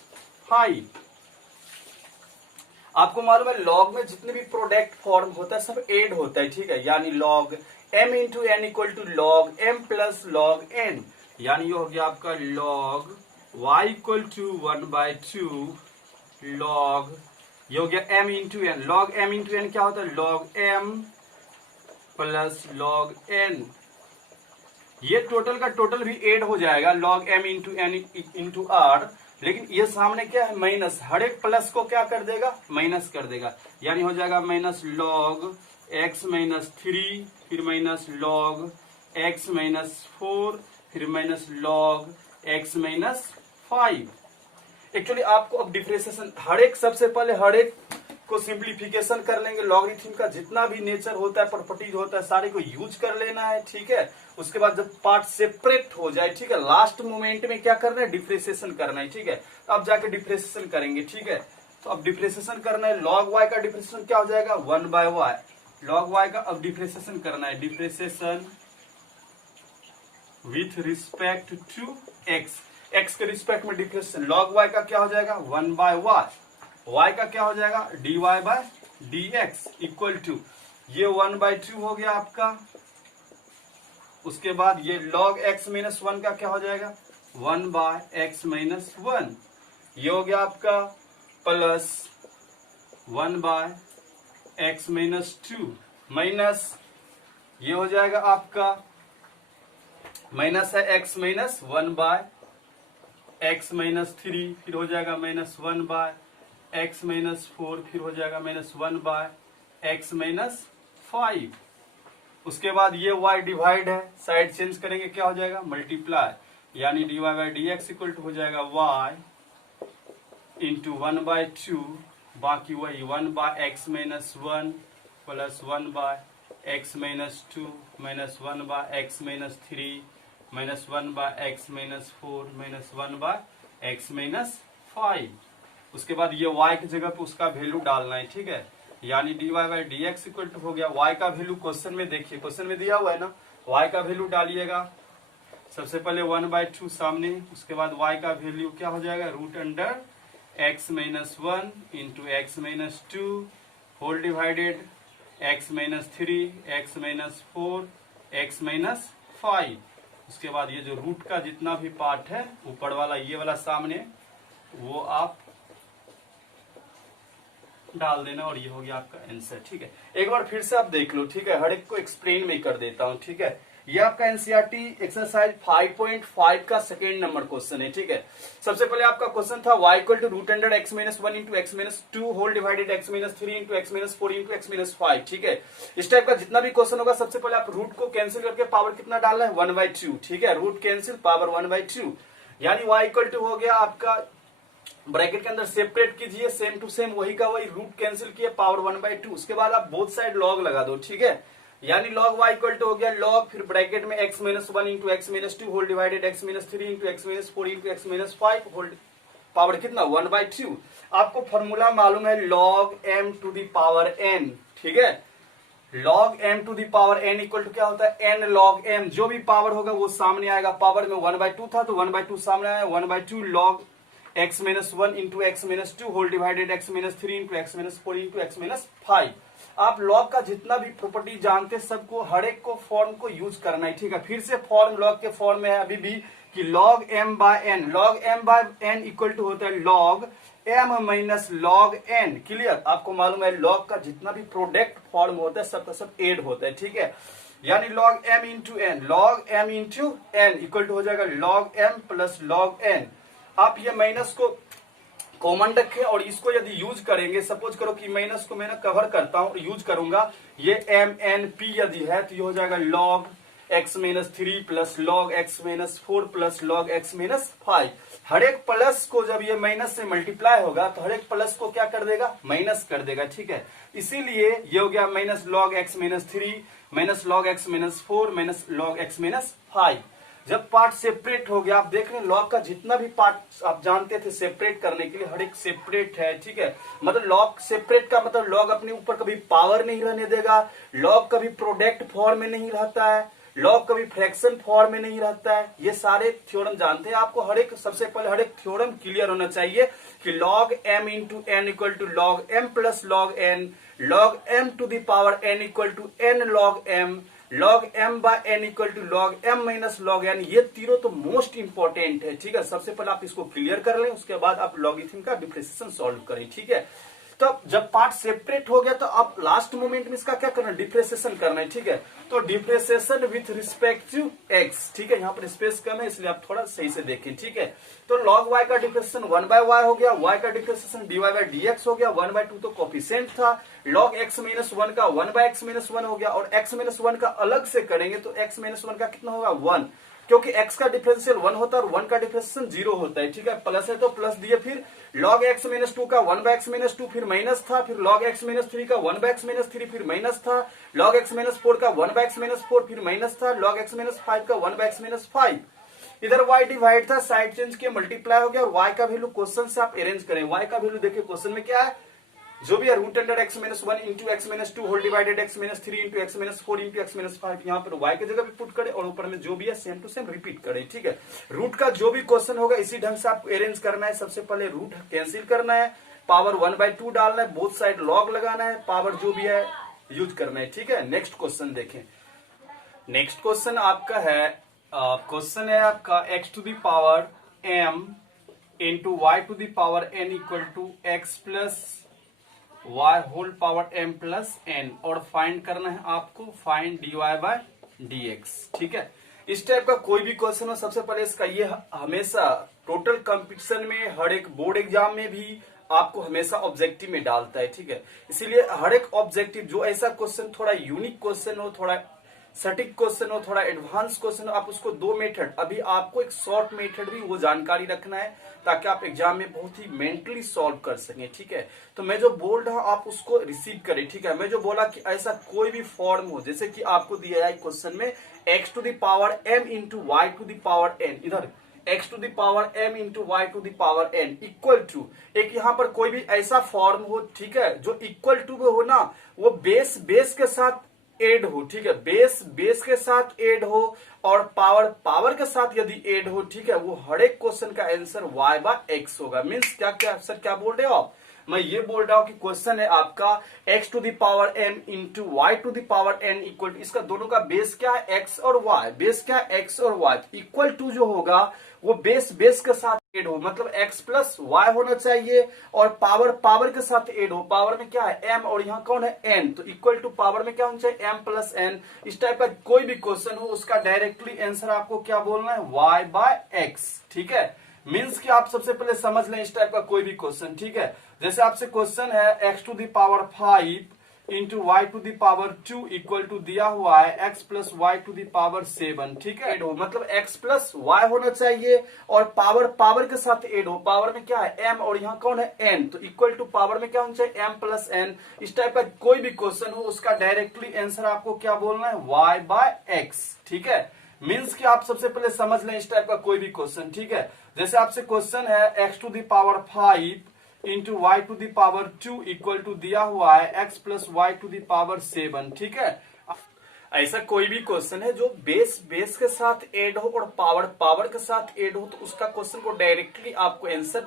5। आपको मालूम है लॉग में जितने भी प्रोडक्ट फॉर्म होता है सब एड होता है, ठीक है। यानी log m into n equal to log m plus log n, यानी ये हो गया आपका log y equal to 1/2 log, ये हो गया m into n. Log m into n क्या होता है, log m plus log n। ये टोटल का टोटल भी एड हो जाएगा log m into n into r, लेकिन ये सामने क्या है माइनस, हर एक प्लस को क्या कर देगा, माइनस कर देगा। यानी हो जाएगा माइनस लॉग x माइनस 3, फिर माइनस लॉग x माइनस 4, फिर minus log x minus 5। Actually आपको अब डिफरेंशिएशन हर एक, सबसे पहले हर एक को सिंप्लीफिकेशन कर लेंगे। लॉगरिथम का जितना भी नेचर होता है, प्रॉपर्टीज होता है, सारे को यूज कर लेना है, ठीक है। उसके बाद जब पार्ट सेपरेट हो जाए, ठीक है, लास्ट मोमेंट में क्या करना है, डिफरेंशिएशन करना है, ठीक है। अब जाके डिफरेंशिएशन करेंगे, ठीक है। तो अब डिफरेंशिएशन करना है, लॉग वाई का डिफरेंशिएशन क्या हो जाएगा, 1/y। लॉग वाई का अब डिफरेंशिएशन करना है, differentiation with respect to x, x के रिस्पेक्ट में डिफरेंशिएशन। लॉग वाई का क्या हो जाएगा, 1/y, y का क्या हो जाएगा, dy/dx इक्वल टू, ये 1/2 हो गया आपका। उसके बाद ये log x माइनस 1 का क्या हो जाएगा, 1/x माइनस 1, ये हो गया आपका प्लस 1/x माइनस 2 माइनस, ये हो जाएगा आपका माइनस है x माइनस 1/x माइनस 3, फिर हो जाएगा माइनस 1/x माइनस 4, फिर हो जाएगा माइनस 1/x माइनस 5। उसके बाद ये y डिवाइड है, साइड चेंज करेंगे क्या हो जाएगा, मल्टीप्लाई, यानी dy/dx इक्वल टू हो जाएगा y इंटू 1/2, बाकी वही 1/x minus 1 plus 1/x minus 2 minus 1/x minus 3 minus 1/x minus 4 minus 1/x minus 5। उसके बाद ये y की जगह पे उसका वैल्यू डालना है, ठीक है। यानी dy/dx इक्वल टू हो गया, y का वैल्यू क्वेश्चन में देखिए, क्वेश्चन में दिया हुआ है ना, y का वैल्यू डालिएगा। सबसे पहले 1/2 सामने, उसके बाद y का वैल्यू क्या हो जाएगा, root under x minus 1 into x minus 2 whole divided x minus 3 x minus 4 x minus 5। उसके बाद ये जो रूट का जितना भी पार्ट है ऊपर वाला, ये वाला सामने, वो आप डाल देना और ये हो गया आपका आंसर, ठीक है। एक बार फिर से आप देख लो, ठीक है, हर एक को एक्सप्लेन में कर देता हूं, ठीक है। ये आपका एनसीईआरटी एक्सरसाइज 5.5 का सेकेंड नंबर क्वेश्चन है, ठीक है। सबसे पहले आपका क्वेश्चन था y equal to root under x minus 1 into x minus 2 whole divided x minus 3 into x minus 4 into x minus 5, ठीक है। इस टाइप का जितना भी क्वेश्चन होगा, सबसे पहले आप रूट को कैंसिल करके पावर कितना डालना है, 1/2, ठीक है। रूट कैंसिल, पावर 1/2, यानी y इक्वल टू हो गया आपका, ब्रैकेट के अंदर सेपरेट कीजिए, सेम टू सेम वही का वही, रूट कैंसिल किए, पावर 1/2। उसके बाद आप बोथ साइड लॉग लगा दो, ठीक है। यानी लॉग y इक्वल टू हो गया लॉग, फिर ब्रैकेट में x minus 1 into x minus 2 whole divided x minus 3 into x minus 4 into x minus 5 whole power कितना, 1/2। आपको फॉर्मूला मालूम है log m to the power n, ठीक है। Log m to the power n equal to क्या होता है, n लॉग m, जो भी पावर होगा वो सामने आएगा। पावर में 1/2 था तो 1/2 सामने आया, 1/2 log x minus 1 into x minus 2 whole divided x minus 3 into x minus 4 into x minus 5। आप लॉग का जितना भी प्रॉपर्टी जानते सबको, हर एक को फॉर्म को यूज करना है, ठीक है। फिर से फॉर्म लॉग के फॉर्म में है अभी भी कि log m by n, log m by n equal to होता है log m minus log n। Clear, आपको मालूम है लॉग का जितना भी प्रोडक्ट फॉर्म होता है सबका सब एड होता है, ठीक है। यानी log m into n, log m into n equal to हो जाएगा log m plus log n। आप ये माइनस को कॉमन रखें और इसको यदि यूज करेंगे, सपोज करो कि माइनस को मैं कवर करता हूं और यूज करूंगा, ये एम एन पी यदि है तो ये हो जाएगा log x minus 3 plus log x minus 4 plus log x minus 5। हर एक प्लस को जब ये माइनस से मल्टीप्लाई होगा तो हर एक प्लस को क्या कर देगा, माइनस कर देगा, ठीक है। इसीलिए ये हो गया minus log x minus 3 minus log x minus 4 minus log x minus 5। जब पार्ट सेपरेट हो गया, आप देख रहे हैं लॉग का जितना भी पार्ट आप जानते थे सेपरेट करने के लिए, हर एक सेपरेट है, ठीक है। मतलब लॉग सेपरेट का मतलब लॉग अपने ऊपर कभी पावर नहीं रहने देगा, लॉग कभी प्रोडक्ट फॉर्म में नहीं रहता है, लॉग कभी फ्रैक्शन फॉर्म में नहीं रहता है। ये सारे थ्योरम जानते हैं। आपको सबसे पहले हर एक थ्योरम क्लियर होना चाहिए कि log m into n equal to log m plus log n, log m to the power n equal to n log m, log m by n equal to log m minus log n। ये तीनों तो मोस्ट इंपॉर्टेंट है, ठीक है। सबसे पहले आप इसको क्लियर कर लें, उसके बाद आप लॉगरिथम का डिफरेंशिएशन सॉल्व करें, ठीक है। तो जब पार्ट सेपरेट हो गया तो आप लास्ट मोमेंट में इसका क्या करना है, डिफरेंशिएशन करना है, ठीक है। तो differentiation with respect to x, ठीक है। यहाँ पर स्पेस कम है इसलिए आप थोड़ा सही से देखें, ठीक है। तो log y का डिफरेंशिएशन 1 बाय y हो गया, y का डिफरेंशिएशन dy बाय dx हो गया, 1 बाय 2 तो कोफिशिएंट था, log x माइनस 1 का 1 बाय x माइनस 1 हो गया, और x माइनस 1 का अलग से करेंगे तो x माइनस 1 का कितना होगा 1, क्योंकि x का डिफरेंशियल 1 होता है और 1 का डिफरेंशियल 0 होता है, ठीक है। प्लस है तो प्लस दिए, फिर log x माइनस 2 का 1 बाय x माइनस 2 फिर माइनस था, फिर log x माइनस 3 का 1 बाय x माइनस 3 फिर माइनस था, log x माइनस 4 का 1 बाय x माइनस 4 फिर माइनस था, log x माइनस 5 का 1 बाय x माइनस 5। इधर y डिवाइड था, साइड चेंज किया, मल्टीप्लाई हो गया, और y का वैल्यू क्वेश्चन से आप अरेंज करें। y का वैल्यू देखिए क्वेश्चन में क्या है, जो भी है root under x minus 1 into x minus 2 whole divided x minus 3 into x minus 4 into x minus 5। यहाँ पर y की जगह भी पुट करें और ऊपर में जो भी है सेम टू सेम रिपीट करें, ठीक है। रूट का जो भी क्वेश्चन होगा इसी ढंग से आपको अरेंज करना है। सबसे पहले रूट कैंसिल करना है, पावर 1 बाय 2 डालना है, बोथ साइड लॉग लगाना है, पावर जो भी है यूज करना है, ठीक है। नेक्स्ट क्वेश्चन देखें। नेक्स्ट क्वेश्चन आपका है, क्वेश्चन है आपका x to the power m into y to the power n equal to x plus y whole power m plus n, और फाइंड करना है आपको, फाइंड dy बाय dx, ठीक है। इस टाइप का कोई भी क्वेश्चन हो, सबसे पहले इसका ये हमेशा टोटल कंपटीशन में हर एक बोर्ड एग्जाम में भी आपको हमेशा ऑब्जेक्टिव में डालता है, ठीक है। इसीलिए हर एक ऑब्जेक्टिव जो ऐसा क्वेश्चन थोड़ा यूनिक क्वेश्चन हो, थोड़ा सटीक क्वेश्चन हो, थोड़ा एडवांस क्वेश्चन हो, आप उसको दो मेथड, अभी आपको एक शॉर्ट मेथड भी वो जानकारी रखना है ताकि आप एग्जाम में बहुत ही मेंटली सॉल्व कर सकें, ठीक है। तो मैं जो बोल रहा हूं आप उसको रिसीव करें, ठीक है। मैं जो बोला कि ऐसा कोई भी फॉर्म हो, जैसे कि आपको दिया है क्वेश्चन में x to the power m into y to the power n, इधर x to the power m into y to the power n equal to, एक यहाँ पर कोई भी ऐसा फॉर्म हो, ठीक है, जो इक्वल टू हो ना, वो बेस के साथ एड हो, ठीक है। बेस के साथ एड हो और पावर के साथ यदि एड हो, ठीक है, वो हर एक क्वेश्चन का आंसर y बाय x होगा। मीन्स क्या सर क्या बोल रहे हो आप, मैं ये बोल रहा हूं कि क्वेश्चन है आपका x to the power m into y to the power n equal to, इसका दोनों का बेस क्या है x और y, बेस क्या है x और y, इक्वल टू जो होगा वो बेस के साथ एड हो, मतलब x प्लस y होना चाहिए, और पावर के साथ एड हो, पावर में क्या है m और यहाँ कौन है n, तो इक्वल टू पावर में क्या होना चाहिए m प्लस n। इस टाइप का कोई भी क्वेश्चन हो उसका डायरेक्टली आंसर आपको क्या बोलना है, y बाय x, ठीक है। मीन्स कि आप सबसे पहले समझ लें इस टाइप का कोई भी क्वेश्चन, ठीक है। जैसे आपसे क्वेश्चन है x to the power 5 into y to the power 2 equal to दिया हुआ है x plus y to the power 7, ठीक है। एड हो मतलब x प्लस वाई होना चाहिए, और पावर के साथ एड हो, पावर में क्या है m और यहाँ कौन है n, तो इक्वल टू पावर में क्या होना चाहिए m प्लस n। इस टाइप का कोई भी क्वेश्चन हो उसका डायरेक्टली आंसर आपको क्या बोलना है, y बाय x, ठीक है। मीन्स कि आप सबसे पहले समझ लें इस टाइप का कोई भी क्वेश्चन, ठीक है। जैसे आपसे क्वेश्चन है x to the power 5 into y to the power 2 equal to दिया हुआ है x plus y to the power 7, ठीक है। ऐसा कोई भी क्वेश्चन है जो बेस के साथ ऐड हो और पावर के साथ ऐड हो, तो उसका क्वेश्चन को डायरेक्टली आपको आंसर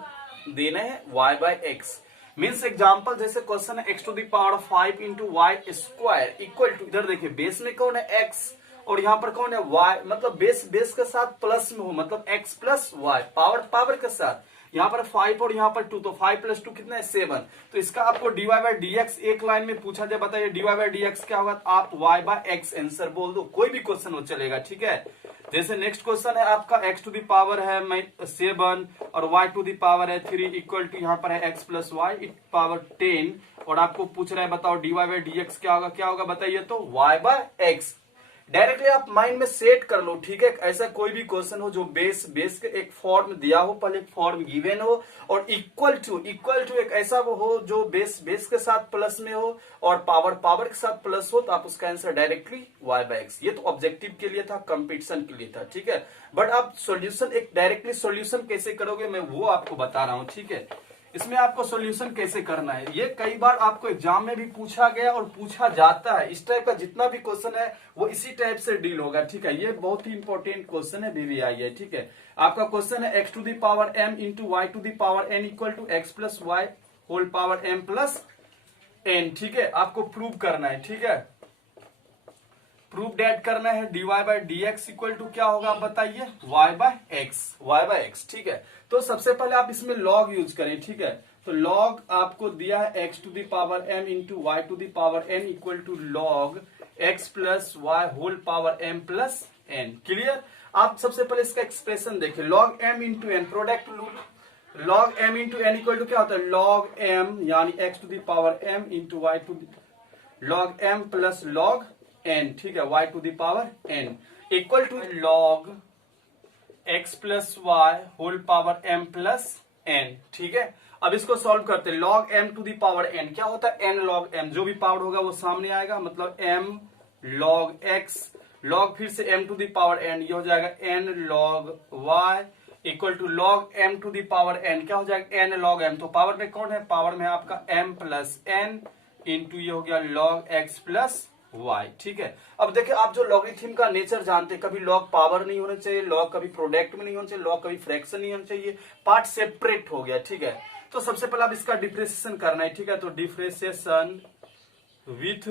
देना है y by x। Means example जैसे क्वेश्चन है x to the power 5 into y square equal to, इधर देखिए बेस में कौन है x और यहाँ पर कौन है y, मतलब बेस के साथ प्लस में हो, मतलब x प्लस वाई, पावर के साथ, यहाँ पर 5 और यहाँ पर 2, तो 5 प्लस 2 कितना है 7। तो इसका आपको dy बाय dx एक लाइन में पूछा जाए, बताइए dy बाय dx क्या होगा, तो आप y बाय x आंसर बोल दो, कोई भी क्वेश्चन हो चलेगा, ठीक है। जैसे नेक्स्ट क्वेश्चन है आपका x टू द पावर है 7 और y टू द पावर है 3 इक्वल टू यहाँ पर है x प्लस वाई पावर 10, और आपको पूछ रहा है बताओ dy बाय dx क्या होगा बताइए, तो y बाय x। डायरेक्टली आप माइंड में सेट कर लो, ठीक है। ऐसा कोई भी क्वेश्चन हो जो बेस के एक फॉर्म दिया हो, पहले एक फॉर्म गिवन हो, और इक्वल टू एक ऐसा वो हो जो बेस के साथ प्लस में हो और पावर के साथ प्लस हो, तो आप उसका answer directly y by x। ये तो ऑब्जेक्टिव के लिए था, कंपटीशन के लिए था, ठीक है। बट आप सॉल्यूशन एक डायरेक्टली सॉल्यूशन कैसे करोगे मैं वो आपको बता रहा हूं, ठीक है। इसमें आपको सॉल्यूशन कैसे करना है, ये कई बार आपको एग्जाम में भी पूछा गया और पूछा जाता है। इस टाइप का जितना भी क्वेश्चन है वो इसी टाइप से डील होगा, ठीक है। ये बहुत ही इंपॉर्टेंट क्वेश्चन है, VVI है, ठीक है। आपका क्वेश्चन है x to the power m into y to the power n equal to x plus y whole power m plus n, ठीक है। आपको प्रूव करना है, ठीक है। प्रूफ डेट करना है dy by d x equal to क्या होगा आप बताइए, y बाय एक्स, ठीक है। तो सबसे पहले आप इसमें log यूज करें, ठीक है। तो log आपको दिया है x to the power m into y to the power n equal to log x plus y whole power m plus n, clear. आप सबसे पहले इसका एक्सप्रेशन देखें, log m into n, product log m into n equal to क्या होता है, log m यानी x to the power m into y to log m plus log n, ठीक है, y to the power n equal to log x plus y whole power m plus n, ठीक है। अब इसको सॉल्व करते हैं, log m to the power n क्या होता है, n log m, जो भी पावर होगा वो सामने आएगा, मतलब m log x log फिर से m to the power n, ये हो जाएगा n log y equal to log m to the power n, क्या हो जाएगा n log m। तो पावर में कौन है, पावर में आपका m प्लस n इंटू ये हो गया log x प्लस y, ठीक है। अब देखिए आप जो लॉगरिथम का नेचर जानते हैं, कभी log पावर नहीं होना चाहिए, log कभी प्रोडक्ट में नहीं होना चाहिए, log कभी फ्रैक्शन नहीं होना चाहिए, पार्ट सेपरेट हो गया, ठीक है। तो सबसे पहले आप इसका डिफरेंशिएशन करना है, ठीक है। तो differentiation with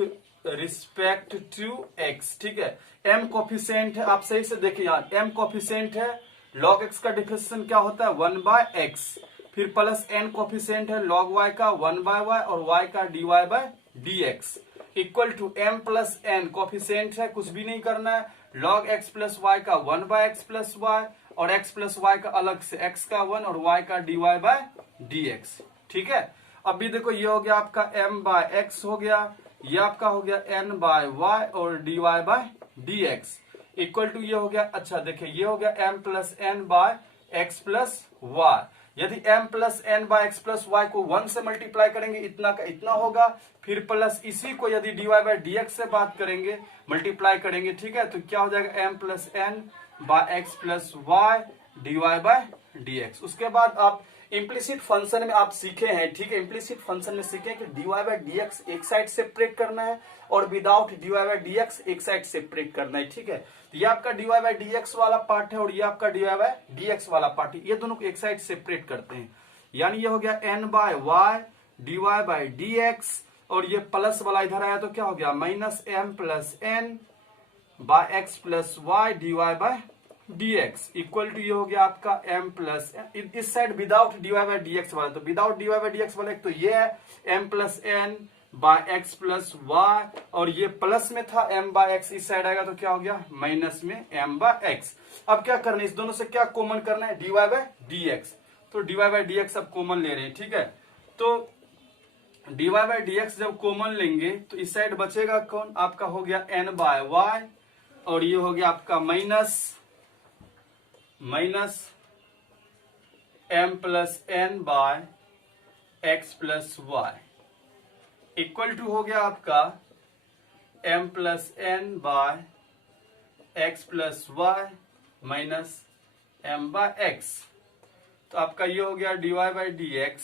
respect to x, ठीक है। m कोफिशिएंट है, आप सही से देखिए यार m कोफिशिएंट है, log x का डिफरेंशिएशन क्या होता है 1 बाय x, फिर प्लस n कोफिशिएंट है log y का 1 बाय y और y का dy by dx equal to m plus n coefficient है, कुछ भी नहीं करना है, log x प्लस वाई का 1 बाय एक्स प्लस वाई और x प्लस वाई का अलग से x का 1 और y का dy बाय dx, ठीक है। अब भी देखो ये हो गया आपका m बाय x हो गया, ये आपका हो गया n बाय y और dy by dx equal to ये हो गया, अच्छा देखिए ये हो गया m plus n by x plus y. यदि m plus n by x plus y को 1 से मल्टीप्लाई करेंगे इतना का इतना होगा, फिर प्लस इसी को यदि dy बाय dx से बात करेंगे मल्टीप्लाई करेंगे, ठीक है, तो क्या हो जाएगा m plus n by x plus y dy by dx। उसके बाद आप इम्प्लिसिट फंक्शन में आप सीखे हैं, ठीक है, इम्प्लिसिट फंक्शन में सीखे कि dy बाय dx एक साइड सेपरेट करना है और विदाउट dy बाय dx एक साइड सेपरेट करना है, ठीक है। तो ये आपका dy बाय dx वाला पार्ट है और ये आपका dy बाय dx वाला पार्ट है, ये दोनों को एक साइड सेपरेट करते हैं, यानी ये हो गया n by y dy by dx और ये प्लस वाला इधर आया तो क्या हो गया minus m plus n by x plus y dy by dx equal to ये हो गया आपका m प्लस इस side without dy by dx वाला, तो विदाउट dy बाय dx वाला तो ये है m plus n by x plus y और ये प्लस में था m बाय एक्स, इस साइड आएगा तो क्या हो गया माइनस में m बाय एक्स। अब क्या करना है, इस दोनों से क्या कॉमन करना है dy बाय dx, तो dy बाय dx अब कॉमन ले रहे हैं, ठीक है। तो dy बाय dx जब कॉमन लेंगे तो इस साइड बचेगा कौन, आपका हो गया n बाय वाई और ये हो गया आपका minus m plus n by x plus y equal to हो गया आपका m plus n by x plus y minus m by x. तो आपका ये हो गया dy बाय dx,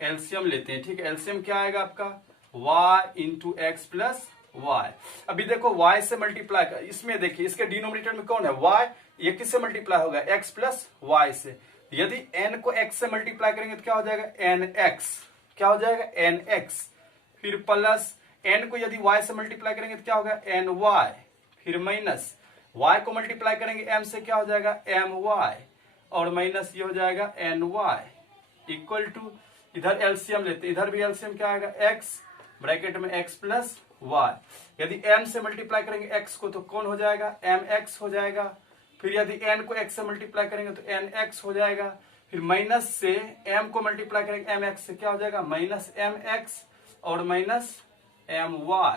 एलसीएम लेते हैं, ठीक है। एलसीएम क्या आएगा आपका y into x plus y. अभी देखो y से मल्टीप्लाई कर, इसमें देखिए इसके डिनोमिनेटर में कौन है y, ये किससे मल्टीप्लाई होगा x प्लस वाई से। यदि n को x से मल्टीप्लाई करेंगे तो क्या हो जाएगा nx, क्या हो जाएगा nx, फिर प्लस n को यदि y से मल्टीप्लाई करेंगे तो क्या होगा ny, फिर माइनस y को मल्टीप्लाई करेंगे m से क्या हो जाएगा my और माइनस ये हो जाएगा ny इक्वल टू इधर एलसीएम लेते, इधर भी एलसीएम क्या आएगा x ब्रैकेट में x प्लस वाई। यदि m से मल्टीप्लाई करेंगे x को तो कौन हो जाएगा mx हो जाएगा, फिर यदि n को x से मल्टीप्लाई करेंगे तो nx हो जाएगा, फिर माइनस से m को मल्टीप्लाई करेंगे mx से क्या हो जाएगा माइनस mx और माइनस my।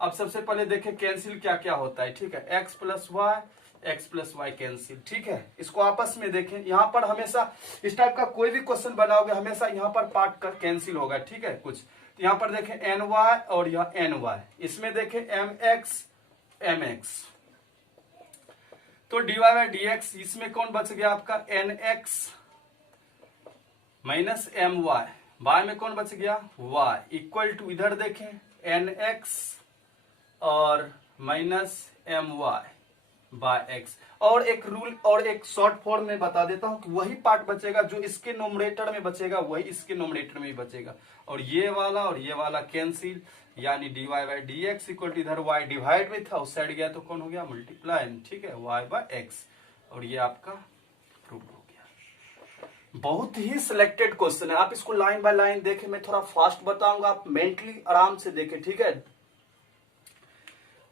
अब सबसे पहले देखें कैंसिल क्या क्या होता है, ठीक है, x प्लस वाई कैंसिल, ठीक है। इसको आपस में देखें, यहाँ पर हमेशा इस टाइप का कोई भी क्वेश्चन बनाओगे हमेशा यहाँ पर पार्ट कर कैंसिल होगा, ठीक है। कुछ तो यहाँ पर देखें ny और यह ny, इसमें देखें mx, तो dy बाय dx इसमें कौन बच गया आपका nx minus m y, y में कौन बच गया y इक्वल टू इधर देखें एन एक्स और minus m y by x. और एक रूल और एक शॉर्ट फॉर्म में बता देता हूं कि वही पार्ट बचेगा जो इसके नोमरेटर में बचेगा वही इसके नोमरेटर में भी बचेगा, और ये वाला कैंसिल, यानी dy by d x equal to इधर y डिवाइड में था उस साइड गया तो कौन हो गया मल्टीप्लाई, ठीक है, y बाय एक्स। और ये आपका प्रूव हो गया। बहुत ही सिलेक्टेड क्वेश्चन है, आप इसको लाइन बाय लाइन देखें, मैं थोड़ा फास्ट बताऊंगा, आप मेंटली आराम से देखें, ठीक है।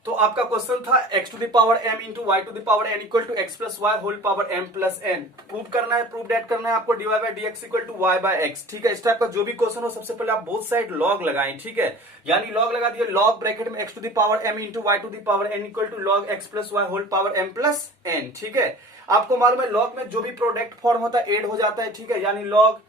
तो आपका क्वेश्चन था x to the power m into y to the power n equal to x plus y whole power m plus n। Prove करना है, प्रूव डेट करना है आपको dy by d x equal to y by x, ठीक है। इस टाइप का जो भी क्वेश्चन हो सबसे पहले आप बोथ साइड लॉग लगाएं, ठीक है, यानी लॉग लगा दिए, लॉग ब्रैकेट में x to the power m into y to the power n equal to log x plus y whole power m plus n, ठीक है। आपको मालूम है लॉग में जो भी प्रोडक्ट फॉर्म होता है एड हो जाता है, ठीक है, यानी log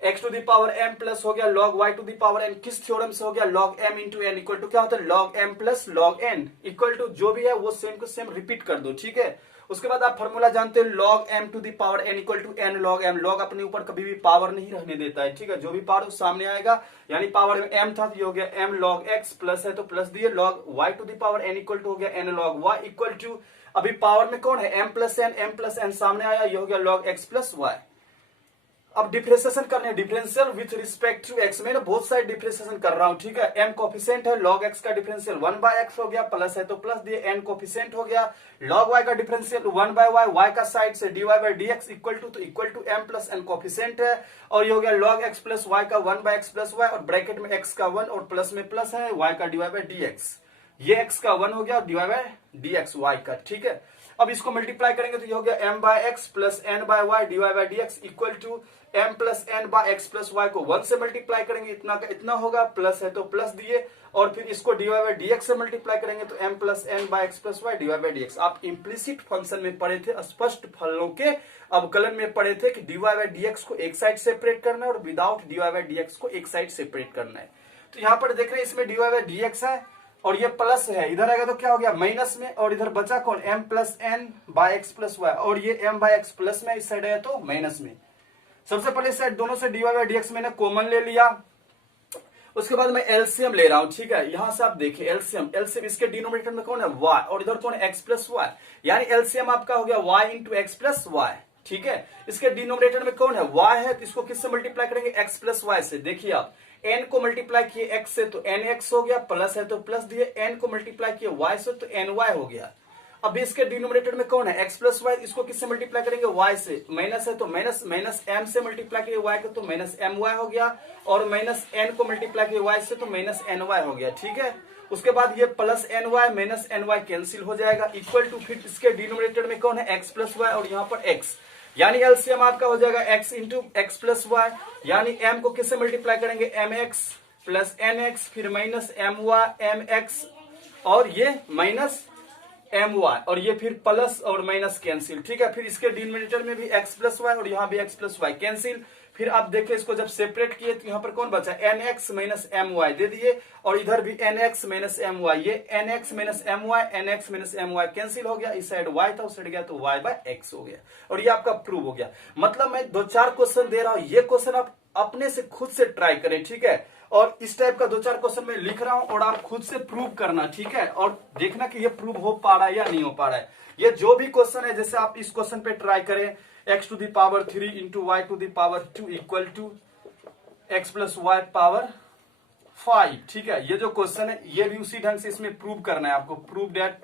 x to the power m plus हो गया log y to the power n, किस थ्योरम से हो गया log m into n equal to क्या होता है log m plus log n equal to जो भी है वो सेम को सेम रिपीट कर दो, ठीक है। उसके बाद आप फॉर्मूला जानते हो log m to the power n equal to n log m, log अपने ऊपर कभी भी पावर नहीं रहने देता है, ठीक है, जो भी पावर सामने आएगा, यानी पावर में m था तो ये हो गया m log x, प्लस है तो प्लस दिए log y to the power n equal to हो गया n log y equal to, अभी पावर में कौन है m प्लस n सामने आया, ये हो गया log x प्लस y। अब डिफरेंशिएशन करने हैं, differential with respect to x, मैं बहुत सारे डिफरेंशिएशन कर रहा हूं, ठीक है। m कोफिशिएंट है, log x का डिफरेंशियल 1 बाय x हो गया, प्लस है तो प्लस दिए, n कोफिशिएंट हो गया, log y का डिफरेंशियल 1 बाय y, y का साइड से dy by dx equal to, तो equal to m plus n coefficient है, और ये हो गया log x प्लस y का 1 बाय x प्लस y, और ब्रैकेट में x का 1 और प्लस में प्लस है y का dy बाय dx, ये x का 1 हो गया और dy बाय dx y का, ठीक है। अब इसको मल्टीप्लाई करेंगे तो ये हो गया m by x plus n by y dy by dx equal to m plus n by x plus y को 1 से मल्टीप्लाई करेंगे, इतना का इतना होगा, प्लस है तो प्लस दिए, और फिर इसको dy बाय dx से मल्टीप्लाई करेंगे तो m plus n by x plus y dy by dx। आप इम्प्लिसिट फंक्शन में पढ़े थे, स्पष्ट फलों के अवकलन में पढ़े थे कि dy बाय dx को एक साइड सेपरेट करना है और विदाउट dy बाय dx को एक साइड सेपरेट करना है। तो यहाँ पर देख रहे हैं इसमें dy बाय dx है और ये प्लस है, इधर आएगा तो क्या हो गया माइनस में, और इधर बचा कौन m plus n by x plus y, और ये m बाय एक्स प्लस में, इस साइड है तो माइनस में। सबसे पहले इस साइड दोनों से dy बाय dx मैंने कॉमन ले लिया, उसके बाद मैं एलसीएम ले रहा हूं, ठीक है। यहां से आप देखिए एलसीएम, इसके डिनोमिनेटर में कौन है y और इधर कौन है x प्लस वाई, यानी एलसीएम आपका हो गया y into x plus y, ठीक है। इसके डिनोमिनेटर में कौन है y है, तो इसको किससे मल्टीप्लाई करेंगे x प्लस वाई से। देखिए आप n को मल्टीप्लाई किए x से तो nx हो गया, प्लस है तो प्लस दिए, n को मल्टीप्लाई किए y से तो ny हो गया। अब इसके डिनोमिनेटर में कौन है x प्लस वाई, इसको किससे मल्टीप्लाई करेंगे y से, माइनस है तो माइनस, माइनस m से मल्टीप्लाई किए y को तो माइनस my हो गया, और माइनस n को मल्टीप्लाई किए y से तो माइनस ny हो गया, ठीक है। उसके बाद ये plus ny minus ny cancel हो जाएगा, इक्वल टू फिर इसके डिनोमिनेटर में कौन है x प्लस वाई और यहाँ पर x, यानी एलसीएम आपका हो जाएगा x into x plus y, यानी m को किससे मल्टीप्लाई करेंगे mx प्लस nx, फिर माइनस mx और ये माइनस my, और ये फिर प्लस और माइनस कैंसिल, ठीक है। फिर इसके डिनोमिनेटर में भी x प्लस वाई और यहाँ भी x प्लस वाई कैंसिल। फिर आप देखिए इसको जब सेपरेट किए तो यहाँ पर कौन बचा nx माइनस my दे दिए, और इधर भी nx माइनस my, ये nx minus my, nx minus my cancel हो गया, इस साइड y था उस साइड गया तो y बाय x हो गया, और ये आपका प्रूव हो गया। मतलब मैं 2-4 क्वेश्चन दे रहा हूं, ये क्वेश्चन आप अपने से खुद से ट्राई करें, ठीक है। और इस टाइप का 2-4 क्वेश्चन मैं लिख रहा हूं और आप खुद से प्रूव करना, ठीक है, और देखना कि ये प्रूव हो पा रहा है या नहीं हो पा रहा है। ये जो भी क्वेश्चन है, जैसे आप इस क्वेश्चन पे ट्राई करें x to the power 3 into y to the power 2 equal to x plus y power 5, ठीक है। ये जो क्वेश्चन है ये भी उसी ढंग से इसमें प्रूव करना है आपको, प्रूव दैट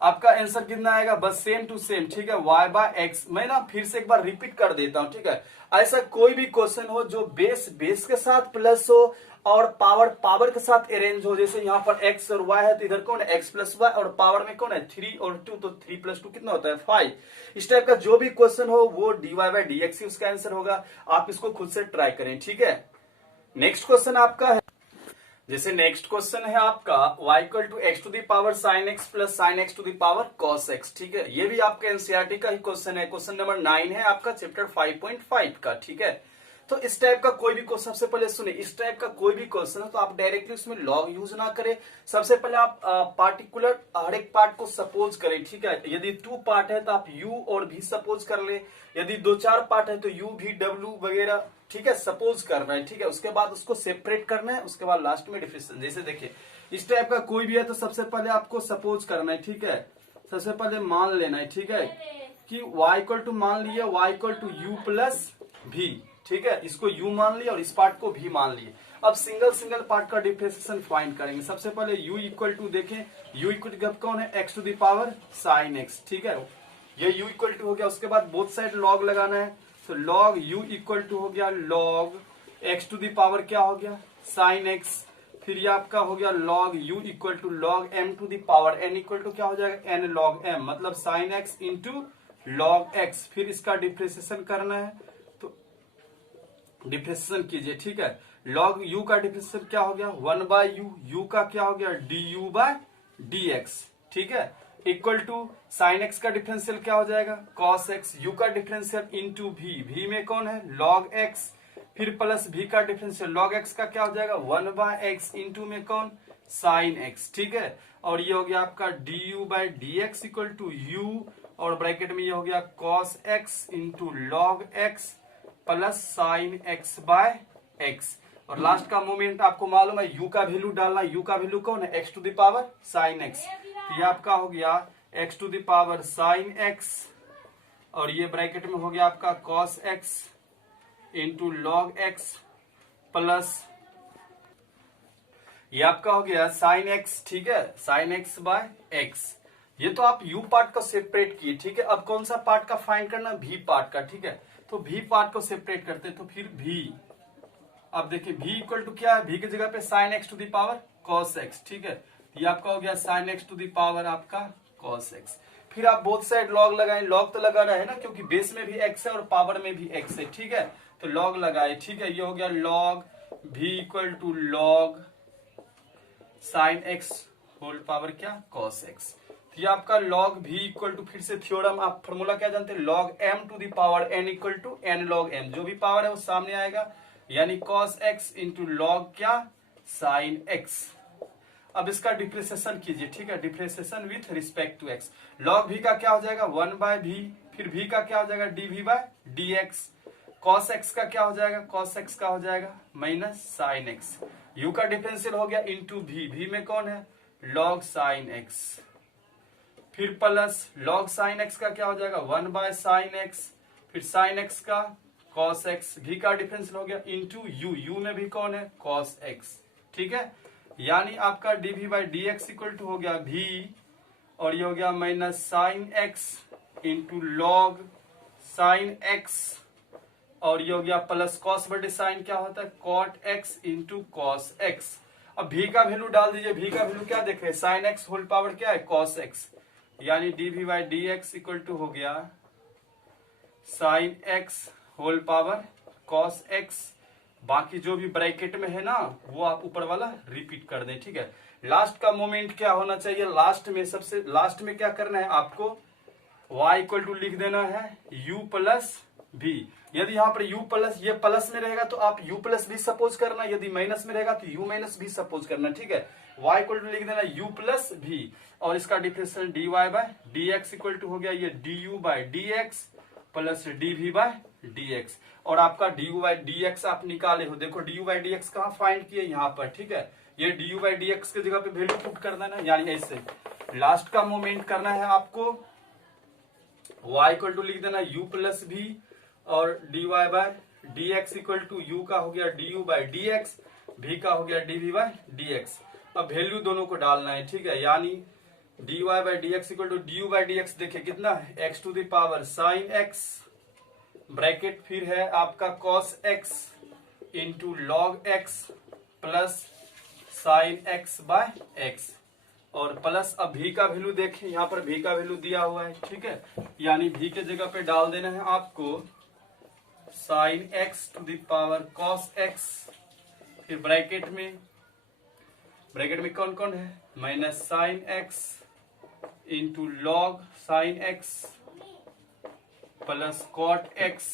आपका आंसर कितना आएगा, बस सेम टू सेम, ठीक है, y बाय एक्स। मैं ना फिर से एक बार रिपीट कर देता हूं, ठीक है। ऐसा कोई भी क्वेश्चन हो जो बेस के साथ प्लस हो और पावर के साथ अरेंज हो, जैसे यहाँ पर x और y है तो इधर कौन है x प्लस वाई, और पावर में कौन है 3 और 2, तो 3 प्लस 2 कितना होता है 5। इस टाइप का जो भी क्वेश्चन हो वो dy बाय dx ही उसका आंसर होगा। आप इसको खुद से ट्राई करें, ठीक है। नेक्स्ट क्वेश्चन आपका है, जैसे नेक्स्ट क्वेश्चन है आपका y equal to x to the power sine x plus sine x to the power cos x, ठीक है। ये भी आपका एनसीईआरटी का ही क्वेश्चन है, क्वेश्चन नंबर 9 है आपका चैप्टर 5.5 का, ठीक है। तो इस टाइप का कोई भी क्वेश्चन, सबसे पहले सुने, इस टाइप का कोई भी क्वेश्चन है तो आप डायरेक्टली उसमें लॉग यूज ना करें। सबसे पहले आप पार्टिकुलर हर एक पार्ट को सपोज करें, ठीक है। यदि 2 पार्ट है तो आप यू और भी सपोज कर ले, यदि 2-4 पार्ट है तो यू भी डब्ल्यू वगैरह, ठीक है, सपोज करना है, ठीक है। उसके बाद उसको सेपरेट करना है, उसके बाद लास्ट में डिफरेंशिएशन। जैसे देखिए इस टाइप का कोई भी है तो सबसे पहले आपको सपोज करना है, ठीक है। सबसे पहले मान लेना है, ठीक है, कि y इक्वल टू, मान लिया y equal to u plus भी, ठीक है। इसको u मान लिया और इस पार्ट को भी मान लिए। अब सिंगल सिंगल पार्ट का डिफरेंशिएशन फाइंड करेंगे। सबसे पहले u इक्वल टू, देखें u इक्वल टू कौन है, x to the power sine x, ठीक है। ये u इक्वल टू हो गया। उसके बाद बोथ साइड लॉग लगाना है, तो लॉग u इक्वल टू हो गया log x to the power क्या हो गया, साइन x। फिर ये आपका हो गया log u equal to log m to the power n equal to क्या हो जाएगा, n लॉग m, मतलब sine x into log x। फिर इसका डिफरेंशिएशन करना है तो डिफरेंशिएशन कीजिए, ठीक है। लॉग u का डिफरेंशिएशन क्या हो गया, 1 बाय यू, u का क्या हो गया du बाय dx, ठीक है, इक्वल टू साइन x का डिफरेंशियल क्या हो जाएगा, cos x, u का डिफरेंशियल इंटू v में कौन है, log x, फिर प्लस v का डिफरेंशियल log x का क्या हो जाएगा, 1 बाय x इंटू में कौन, साइन x, ठीक है। और ये हो गया आपका du by dx equal to u, और ब्रैकेट में ये हो गया cos x into log x plus sine x by x। और लास्ट का मोमेंट आपको मालूम है, u का वैल्यू डालना, u का वैल्यू कौन है, x to the power sine x। तो ये आपका हो गया x to the power sine x, और ये ब्रैकेट में हो गया आपका cos x into log x plus ये आपका हो गया साइन x, ठीक है, साइन x बाय x। ये तो आप u पार्ट को सेपरेट किए, ठीक है। अब कौन सा पार्ट का फाइंड करना, v पार्ट का, ठीक है। तो v पार्ट को सेपरेट करते हैं, तो फिर v, अब देखिए v इक्वल टू क्या है, v की जगह पे sine x to the power cos x, ठीक है। ये आपका हो गया sine x to the power आपका cos x। फिर आप बोथ साइड लॉग लगाएं, लॉग तो लगाना है ना, क्योंकि बेस में भी x है और पावर में भी x है, ठीक है। तो लॉग लगाए, ठीक है। ये हो गया log v equal to log sine x whole power क्या, cos x। तो ये आपका log v इक्वल टू, फिर से थ्योरम, आप फॉर्मूला क्या जानते हैं, log m to the power n equal to n log m, जो भी पावर है वो सामने आएगा, यानी cos x इंटू लॉग क्या, साइन x। अब इसका डिफरेंशिएशन कीजिए, ठीक है, differentiation with respect to x। log v का क्या हो जाएगा, 1 बाय v, फिर v का क्या हो जाएगा, dv by dx। cos x का क्या हो जाएगा, cos x का हो जाएगा माइनस साइन x। u का डिफरेंशियल हो गया इंटू v में कौन है, log साइन x, फिर प्लस log साइन x का क्या हो जाएगा, 1 बाय साइन x, फिर साइन x का cos x, v का डिफरेंशियल हो गया इंटू u में भी कौन है, cos x, ठीक है। यानी आपका dv by dx equal to हो गया v, और ये हो गया minus sine x into log sine x, और ये हो गया प्लस cos बटे साइन क्या होता है, cot x into cos x। अब v का वैल्यू डाल दीजिए, v का वैल्यू क्या देख रहे हैं, साइन x होल पावर क्या है, cos x, यानी dv by dx equal to हो गया sine x whole power cos x। बाकी जो भी ब्रैकेट में है ना वो आप ऊपर वाला रिपीट कर दें, ठीक है। लास्ट का मोमेंट क्या होना चाहिए, लास्ट में, सबसे लास्ट में क्या करना है आपको, y इक्वल टू लिख देना है u प्लस v। यदि यहाँ पर u प्लस, ये प्लस में रहेगा तो आप u प्लस भी सपोज करना, यदि माइनस में रहेगा तो u माइनस भी सपोज करना, ठीक है। y इक्वल टू लिख देना u प्लस v, और इसका differential dy by dx equal to हो गया ये du by dx plus dv by dx। और आपका du बाय dx आप निकाले हो, देखो du बाय dx कहाँ फाइंड किए, यहाँ पर, ठीक है। ये du बाय dx के जगह पे वैल्यू पुट कर देना, यानी ऐसे लास्ट का मोमेंट करना है आपको, y इक्वल टू लिख देना u प्लस v, और dy by dx equal to u का हो गया du बाय dx, v का हो गया dv बाय dx। अब वैल्यू दोनों को डालना है, ठीक है, यानी dy by dx equal to du by dx, देखिए कितना है, x to the power sine x, bracket फिर है आपका cos x into log x plus sine x by x, और प्लस अब v का वैल्यू देखें, यहाँ पर v का वैल्यू दिया हुआ है, ठीक है, यानी v के जगह पे डाल देना है आपको sine x to the power cos x, फिर ब्रैकेट में कौन कौन है, minus sine x into log sine x plus cot x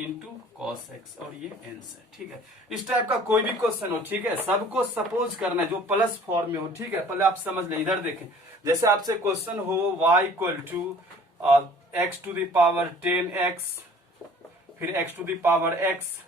into cos x और ये आंसर। ठीक है, इस टाइप का कोई भी क्वेश्चन हो, ठीक है, सबको सपोज करना है जो प्लस फॉर्म में हो। ठीक है, पहले आप समझ लें, इधर देखें, जैसे आपसे क्वेश्चन हो y equal to x to the power 10x, फिर x to the power x,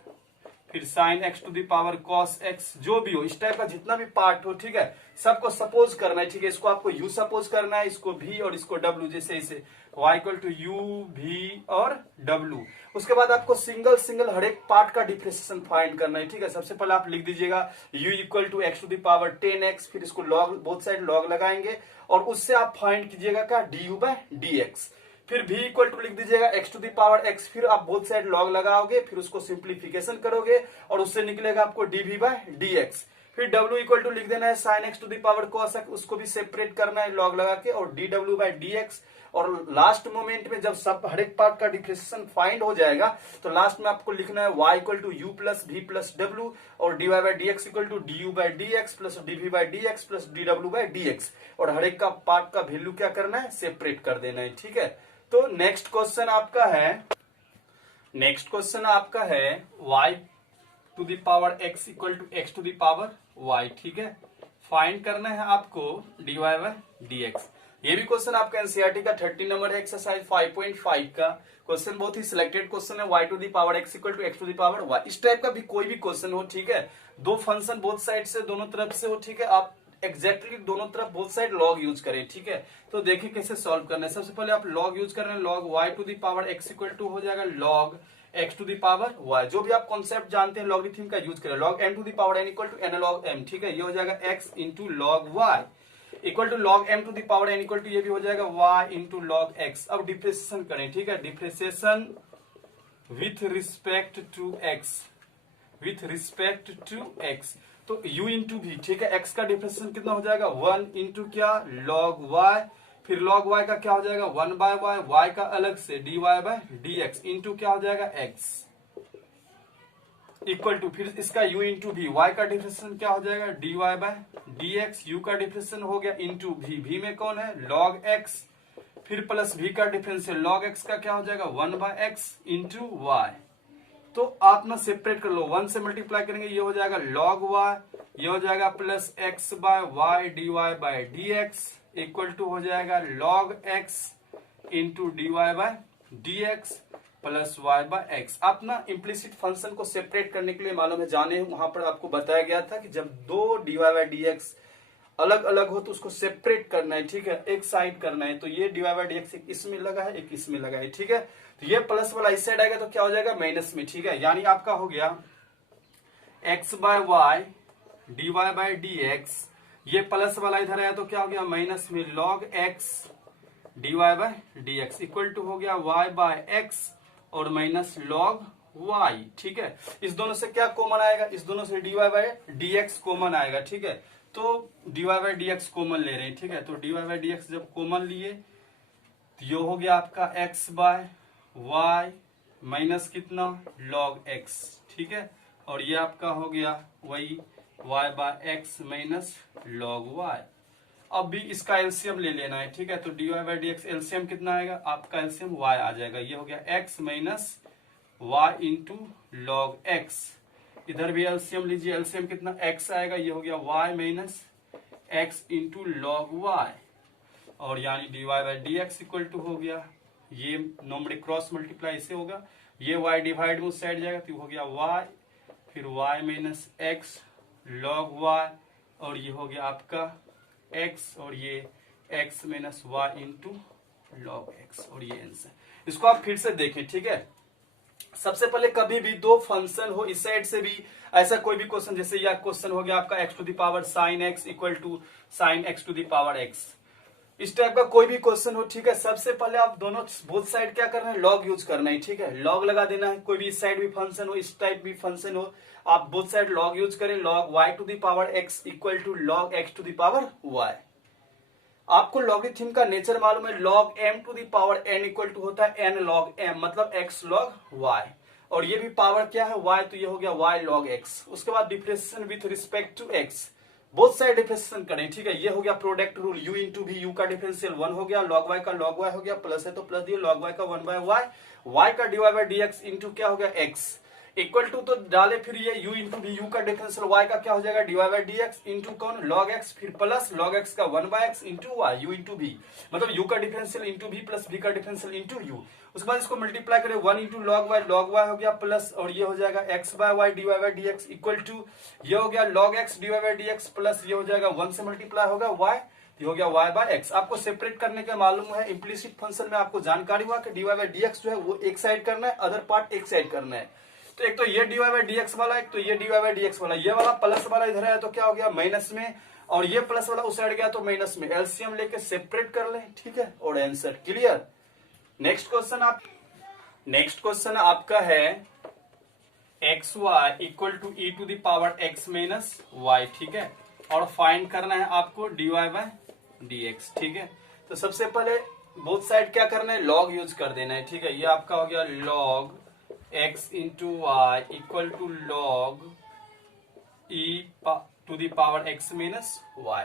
फिर sine x to the power cos x, जो भी हो, इस टाइप का जितना भी पार्ट हो, ठीक है, सबको सपोज करना है। ठीक है, इसको आपको u सपोज करना है, इसको v और इसको w, जैसे इसे y equal to u v और w। उसके बाद आपको सिंगल सिंगल हर एक पार्ट का डिफरेंशिएशन फाइंड करना है। ठीक है, सबसे पहले आप लिख दीजिएगा u equal to x to the power 10x, फिर इसको लॉग, बोथ साइड लॉग लगाएंगे और उससे आप फाइंड कीजिएगा क्या, du बाय dx। फिर v इक्वल टू लिख दीजिएगा x to the power x, फिर आप बोथ साइड लॉग लगाओगे, फिर उसको सिंप्लीफिकेशन करोगे और उससे निकलेगा आपको dv बाय dx। फिर w इक्वल टू लिख देना है sine x to the power cos x, उसको भी सेपरेट करना है लॉग लगा के, और dw बाय dx। और लास्ट मोमेंट में जब सब हर एक पार्ट का डिफरेंशिएशन फाइंड हो जाएगा तो लास्ट में आपको लिखना है y equal to u plus v plus w और dy by dx equal to du by dx plus dv by dx plus dw by dx, और हर एक का पार्ट का वैल्यू क्या करना है, सेपरेट कर देना है। ठीक है, तो नेक्स्ट क्वेश्चन आपका है y to the power x equal to x to the power y। ठीक है, फाइंड करना है आपको dy बाय dx। ये भी क्वेश्चन आपका एनसीईआरटी का 30 नंबर है, एक्सरसाइज 5.5 का क्वेश्चन, बहुत ही सिलेक्टेड क्वेश्चन है। y to the power x equal to x to the power y, इस टाइप का भी कोई भी क्वेश्चन हो, ठीक है, दो फंक्शन बोथ साइड से, दोनों तरफ से हो, ठीक है, आप एग्जैक्टली दोनों तरफ बोथ साइड लॉग यूज करें। ठीक है, तो देखिए कैसे सॉल्व करना है। सबसे पहले आप लॉग यूज कर रहे हैं, log y to the power x equal to हो जाएगा log x to the power y, जो भी आप कॉन्सेप्ट जानते हैं लॉगरिथम का यूज करें, log m to the power n equal to n log m। ठीक है, ये हो जाएगा x into log y equal to log m to the power n equal to ये भी हो जाएगा y इंटू log x। अब डिफरेंशिएशन करें, ठीक है, differentiation with respect to x, with respect to x, तो u इंटू v। ठीक है, x का डिफरेंशिएशन कितना हो जाएगा, 1 इंटू क्या, log y, फिर log y का क्या हो जाएगा 1 बाय y, y का अलग से dy बाय dx इंटू क्या हो जाएगा x इक्वल टू, फिर इसका u इंटू v, y का डिफरेंशिएशन क्या हो जाएगा dy बाय dx, u का डिफरेंशिएशन हो गया इंटू v, v में कौन है log x, फिर प्लस v का डिफरेंशियल log x का क्या हो जाएगा 1 बाय x इंटू y। तो आप ना सेपरेट कर लो, 1 से मल्टीप्लाई करेंगे, ये हो जाएगा log y, ये हो जाएगा plus x by y dy by dx equal to हो जाएगा log x into dy by dx plus y by x। आप ना इम्प्लिसिट फंक्शन को सेपरेट करने के लिए मालूम है, जाने वहां पर आपको बताया गया था कि जब दो dy बाय dx अलग अलग हो तो उसको सेपरेट करना है। ठीक है, एक साइड करना है, तो ये dy बाय dx एक इसमें लगा है, एक इसमें लगा है। ठीक है, तो ये प्लस वाला इस साइड आएगा तो क्या हो जाएगा माइनस में। ठीक है, यानी आपका हो गया x by y dy by dx, ये प्लस वाला इधर आया तो क्या हो गया माइनस में log x dy by dx equal to हो गया y बाय x और माइनस log y। ठीक है, इस दोनों से क्या कॉमन आएगा, इस दोनों से dy बाय dx कॉमन आएगा। ठीक है, तो dy बाय dx कॉमन ले रहे हैं। ठीक है, तो dy बाय dx जब कॉमन लिए तो ये हो गया आपका x बाय y माइनस कितना log x। ठीक है, और ये आपका हो गया वही y by x minus log y। अब भी इसका एलसीएम ले लेना है। ठीक है, तो dy बाय dx एलसीएम कितना आएगा, आपका एलसीएम y आ जाएगा, ये हो गया x minus y into log x। इधर भी एलसीएम लीजिए, एलसीएम कितना x आएगा, ये हो गया y minus x into log y, और यानी dy by dx equal to हो गया, ये नॉमिनल क्रॉस मल्टीप्लाई इससे होगा, ये y डिवाइड में उस साइड जाएगा तो हो गया y, फिर y minus x log y, और ये हो गया आपका x, और ये x minus y into log x, और ये आंसर। इसको आप फिर से देखें। ठीक है, सबसे पहले कभी भी दो फंक्शन हो, इस साइड से भी ऐसा कोई भी क्वेश्चन, जैसे यह क्वेश्चन हो गया आपका x to the power sine x equal to sine x to the power x, इस टाइप का कोई भी क्वेश्चन हो। ठीक है, सबसे पहले आप दोनों बोथ साइड क्या करना है, लॉग यूज करना है। ठीक है, लॉग लगा देना है, कोई भी इस साइड भी फंक्शन हो, इस टाइप भी फंक्शन हो, आप बोथ साइड लॉग यूज करें, log y to the power x equal to log x to the power y। आपको लॉगरिथम का नेचर मालूम है, log m to the power n equal to होता है n log m, मतलब x log y, और ये भी पावर क्या है y, तो ये हो गया y log x। उसके बाद differentiation with respect to x, both side differentiation करें, ठीक है। ये हो गया product rule, u into v, u का डिफरेंशियल 1 हो गया, log y का log y हो गया, प्लस है तो प्लस दिए, log y का 1 बाय y, y का dy बाय dx इंटू क्या हो गया x इक्वल टू, तो डाले फिर ये u इंटू भी, u का डिफरेंशियल y का क्या हो जाएगा dy बाय dx इंटू कौन log x, फिर प्लस log x का 1 by x into y, u into v, मतलब u का differential into v plus v का डिफरेंशियल इंटू u। उसके बाद इसको मल्टीप्लाई करें 1 इंटू लॉग y हो गया प्लस, और ये हो जाएगा x by y d y by d x equal to, ये हो गया log x d y by d x plus ये हो जाएगा 1 से मल्टीप्लाई होगा y, ये हो गया y बाय x। आपको सेपरेट करने का मालूम है, इम्प्लिसिट फंक्शन में आपको जानकारी हुआ कि d y by d x जो है वो एक साइड करना है, अदर पार्ट एक साइड करना है। तो एक तो ये d y by d x वाला, एक तो ये d y by d x वाला, ये वाला प्लस वाला इधर है तो क्या हो गया माइनस में, और ये प्लस वाला उस साइड गया तो माइनस में, एलसीएम लेके सेपरेट कर लें, ठीक है, और आंसर क्लियर। नेक्स्ट क्वेश्चन आपका है x y equal to e to the power x minus y, ठीक है, और फाइंड करना है आपको d y by d x, ठीक है। तो सबसे पहले बोथ साइड क्या करना है, लॉग यूज कर देना है, ठीक है। ये आपका हो गया log x into y equal to log e to the power x minus y.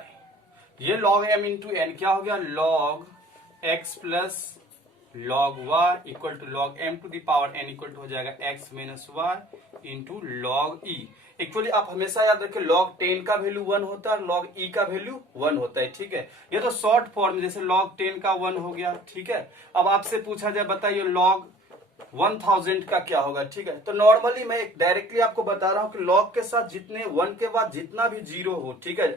ये लॉग एम इंटू एन क्या हो गया, log x plus log y equal to log m to the power n equal to हो जाएगा x minus y into log e। Actually आप हमेशा याद रखें log 10 का वैल्यू 1 होता है, log e का वैल्यू 1 होता है, ठीक है। ये तो शॉर्ट फॉर्म, जैसे log 10 का 1 हो गया, ठीक है। अब आपसे पूछा जाए बताइए log 1000 का क्या होगा, ठीक है। तो नॉर्मली मैं डायरेक्टली आपको बता रहा हूं कि log के साथ जितने 1 के बाद जितना भी जीरो हो, ठीक है,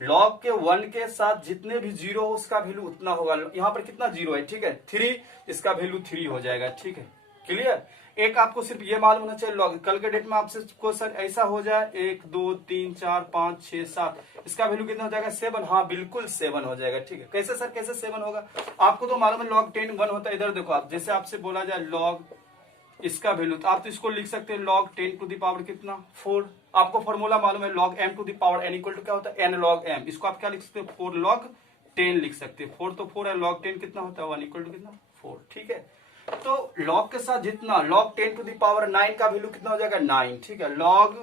log के 1 के साथ जितने भी जीरो हो उसका वैल्यू उतना होगा। यहाँ पर कितना जीरो है, ठीक है, 3, इसका वैल्यू 3 हो जाएगा, ठीक है, क्लियर। एक आपको सिर्फ ये मालूम होना चाहिए log, कल के डेट में आपसे क्वेश्चन ऐसा हो जाए 1 2 3 4 5 6 7, इसका वैल्यू कितना हो जाएगा 7, हाँ बिल्कुल 7 हो जाएगा, ठीक है। कैसे सर, कैसे 7 होगा, आपको तो मालूम है log 10 1 होता है। इधर देखो आप, जैसे आपसे बोला जाए log इसका वैल्यू, तो आप तो इसको लिख सकते हैं log 10 टू दावर कितना 4। आपको फॉर्मूला मालूम है log m to the power n equal to क्या होता है n log m, इसको आप क्या लिख सकते हैं 4 log 10 लिख सकते हैं, 4 तो 4 है, log 10 कितना होता है 1 इक्वल टू कितना 4, ठीक है। तो log के साथ जितना log 10 टू दावर 9 का वैल्यू कितना हो जाएगा 9, ठीक है। log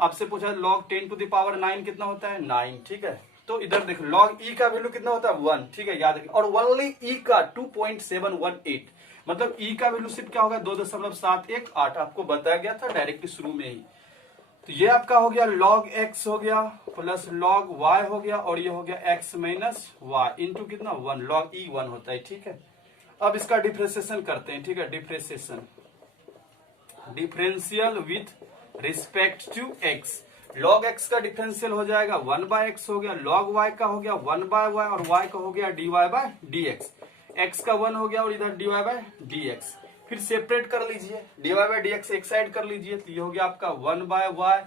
आपसे पूछा log 10 टू दावर 9 कितना होता है 9, ठीक है। तो इधर देखो log e का वैल्यू कितना होता है 1, ठीक है, याद रखिए, और ओनली e का 2.718, मतलब e का वैल्यू सिर्फ क्या होगा 2.718, आपको बताया गया था डायरेक्टली शुरू में ही। तो ये आपका हो गया log x हो गया प्लस log y हो गया, और ये हो गया x माइनस वाई इंटू कितना 1, log e 1 होता है, ठीक है। अब इसका डिफरेंशिएशन करते हैं, ठीक है, differential with respect to x। log x का डिफरेंशियल हो जाएगा 1 बाय x हो गया, log y का हो गया 1 बाय y, और y का हो गया dy बाय dx। x का 1 हो गया और इधर dy बाय dx, फिर सेपरेट कर लीजिए, dy बाय dx एक साइड कर लीजिए, तो ये हो गया आपका 1 by y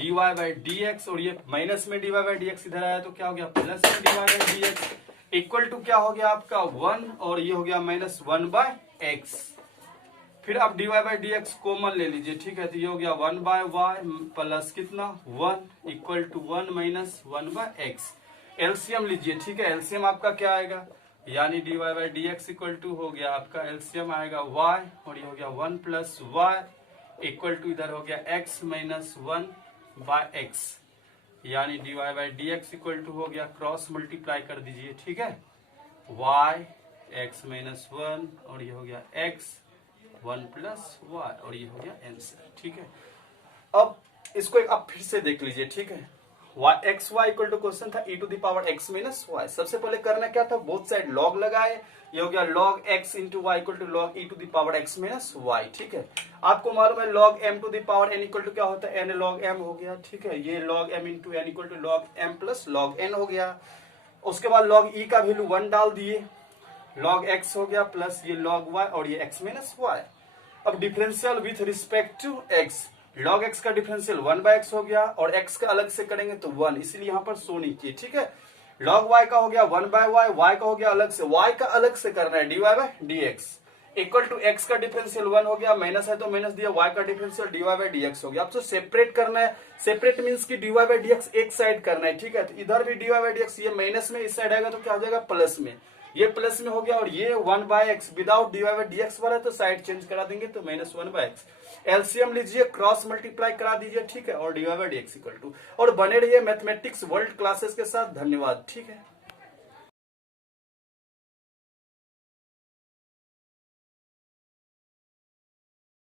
dy by dx, और ये माइनस में dy बाय dx इधर आया तो क्या हो गया प्लस में dy by dx equal to क्या हो गया आपका 1, और ये हो गया माइनस 1 बाय x। फिर आप dy बाय dx कॉमन ले लीजिए, ठीक है, तो ये हो गया 1 बाय y प्लस कितना 1 equal to 1 minus 1 by x। LCM लीजिए, ठीक है, एलसीएम आपका क्या आएगा, यानी dy by dx equal to हो गया आपका एलसीएम आएगा y, और ये हो गया 1 प्लस y इक्वल टू इधर हो गया x माइनस 1 बाय x, यानी dy by dx equal to हो गया, क्रॉस मल्टीप्लाई कर दीजिए, ठीक है, y x माइनस 1, और ये हो गया x 1 प्लस y, और ये हो गया आंसर, ठीक है। अब इसको एक आप फिर से देख लीजिए, ठीक है, x y equal to question था e to the power x minus y. सबसे पहले करना क्या था, बोथ साइड लॉग लगाए, ये हो गया log x into y equal to log e to the power x minus y, ठीक है। आपको मालूम है log m to the power n equal to क्या होता है n log m हो गया, ठीक है, ये log m into n equal to log m plus log n हो गया। उसके बाद log e का वैल्यू 1 डाल दिए, log x हो गया प्लस ये log y, और ये x माइनस वाई। अब differential with respect to x, log x का डिफरेंशियल 1 बाय x हो गया, और x का अलग से करेंगे तो 1, इसलिए यहाँ पर शो नहीं किए, ठीक है। log y का हो गया 1 बाय y का हो गया अलग से, y का अलग से करना है dy by dx equal to x का डिफरेंशियल 1 हो गया, माइनस है तो माइनस दिया, y का डिफरेंशियल dy बाय dx हो गया। अब तो सेपरेट करना है, सेपरेट मींस कि dy बाय dx एक साइड करना है, ठीक है। तो इधर भी dy बाय dx ये माइनस में, इस साइड आएगा तो क्या हो जाएगा प्लस में, ये प्लस में हो गया, और ये 1 by x without dy by dx वाला है तो साइड चेंज करा देंगे तो माइनस 1 बाय x। एलसीएम लीजिए, क्रॉस मल्टीप्लाई करा दीजिए, ठीक है, और dy/dx इक्वल टू, और बने रहिए मैथमेटिक्स वर्ल्ड क्लासेस के साथ। धन्यवाद, ठीक है।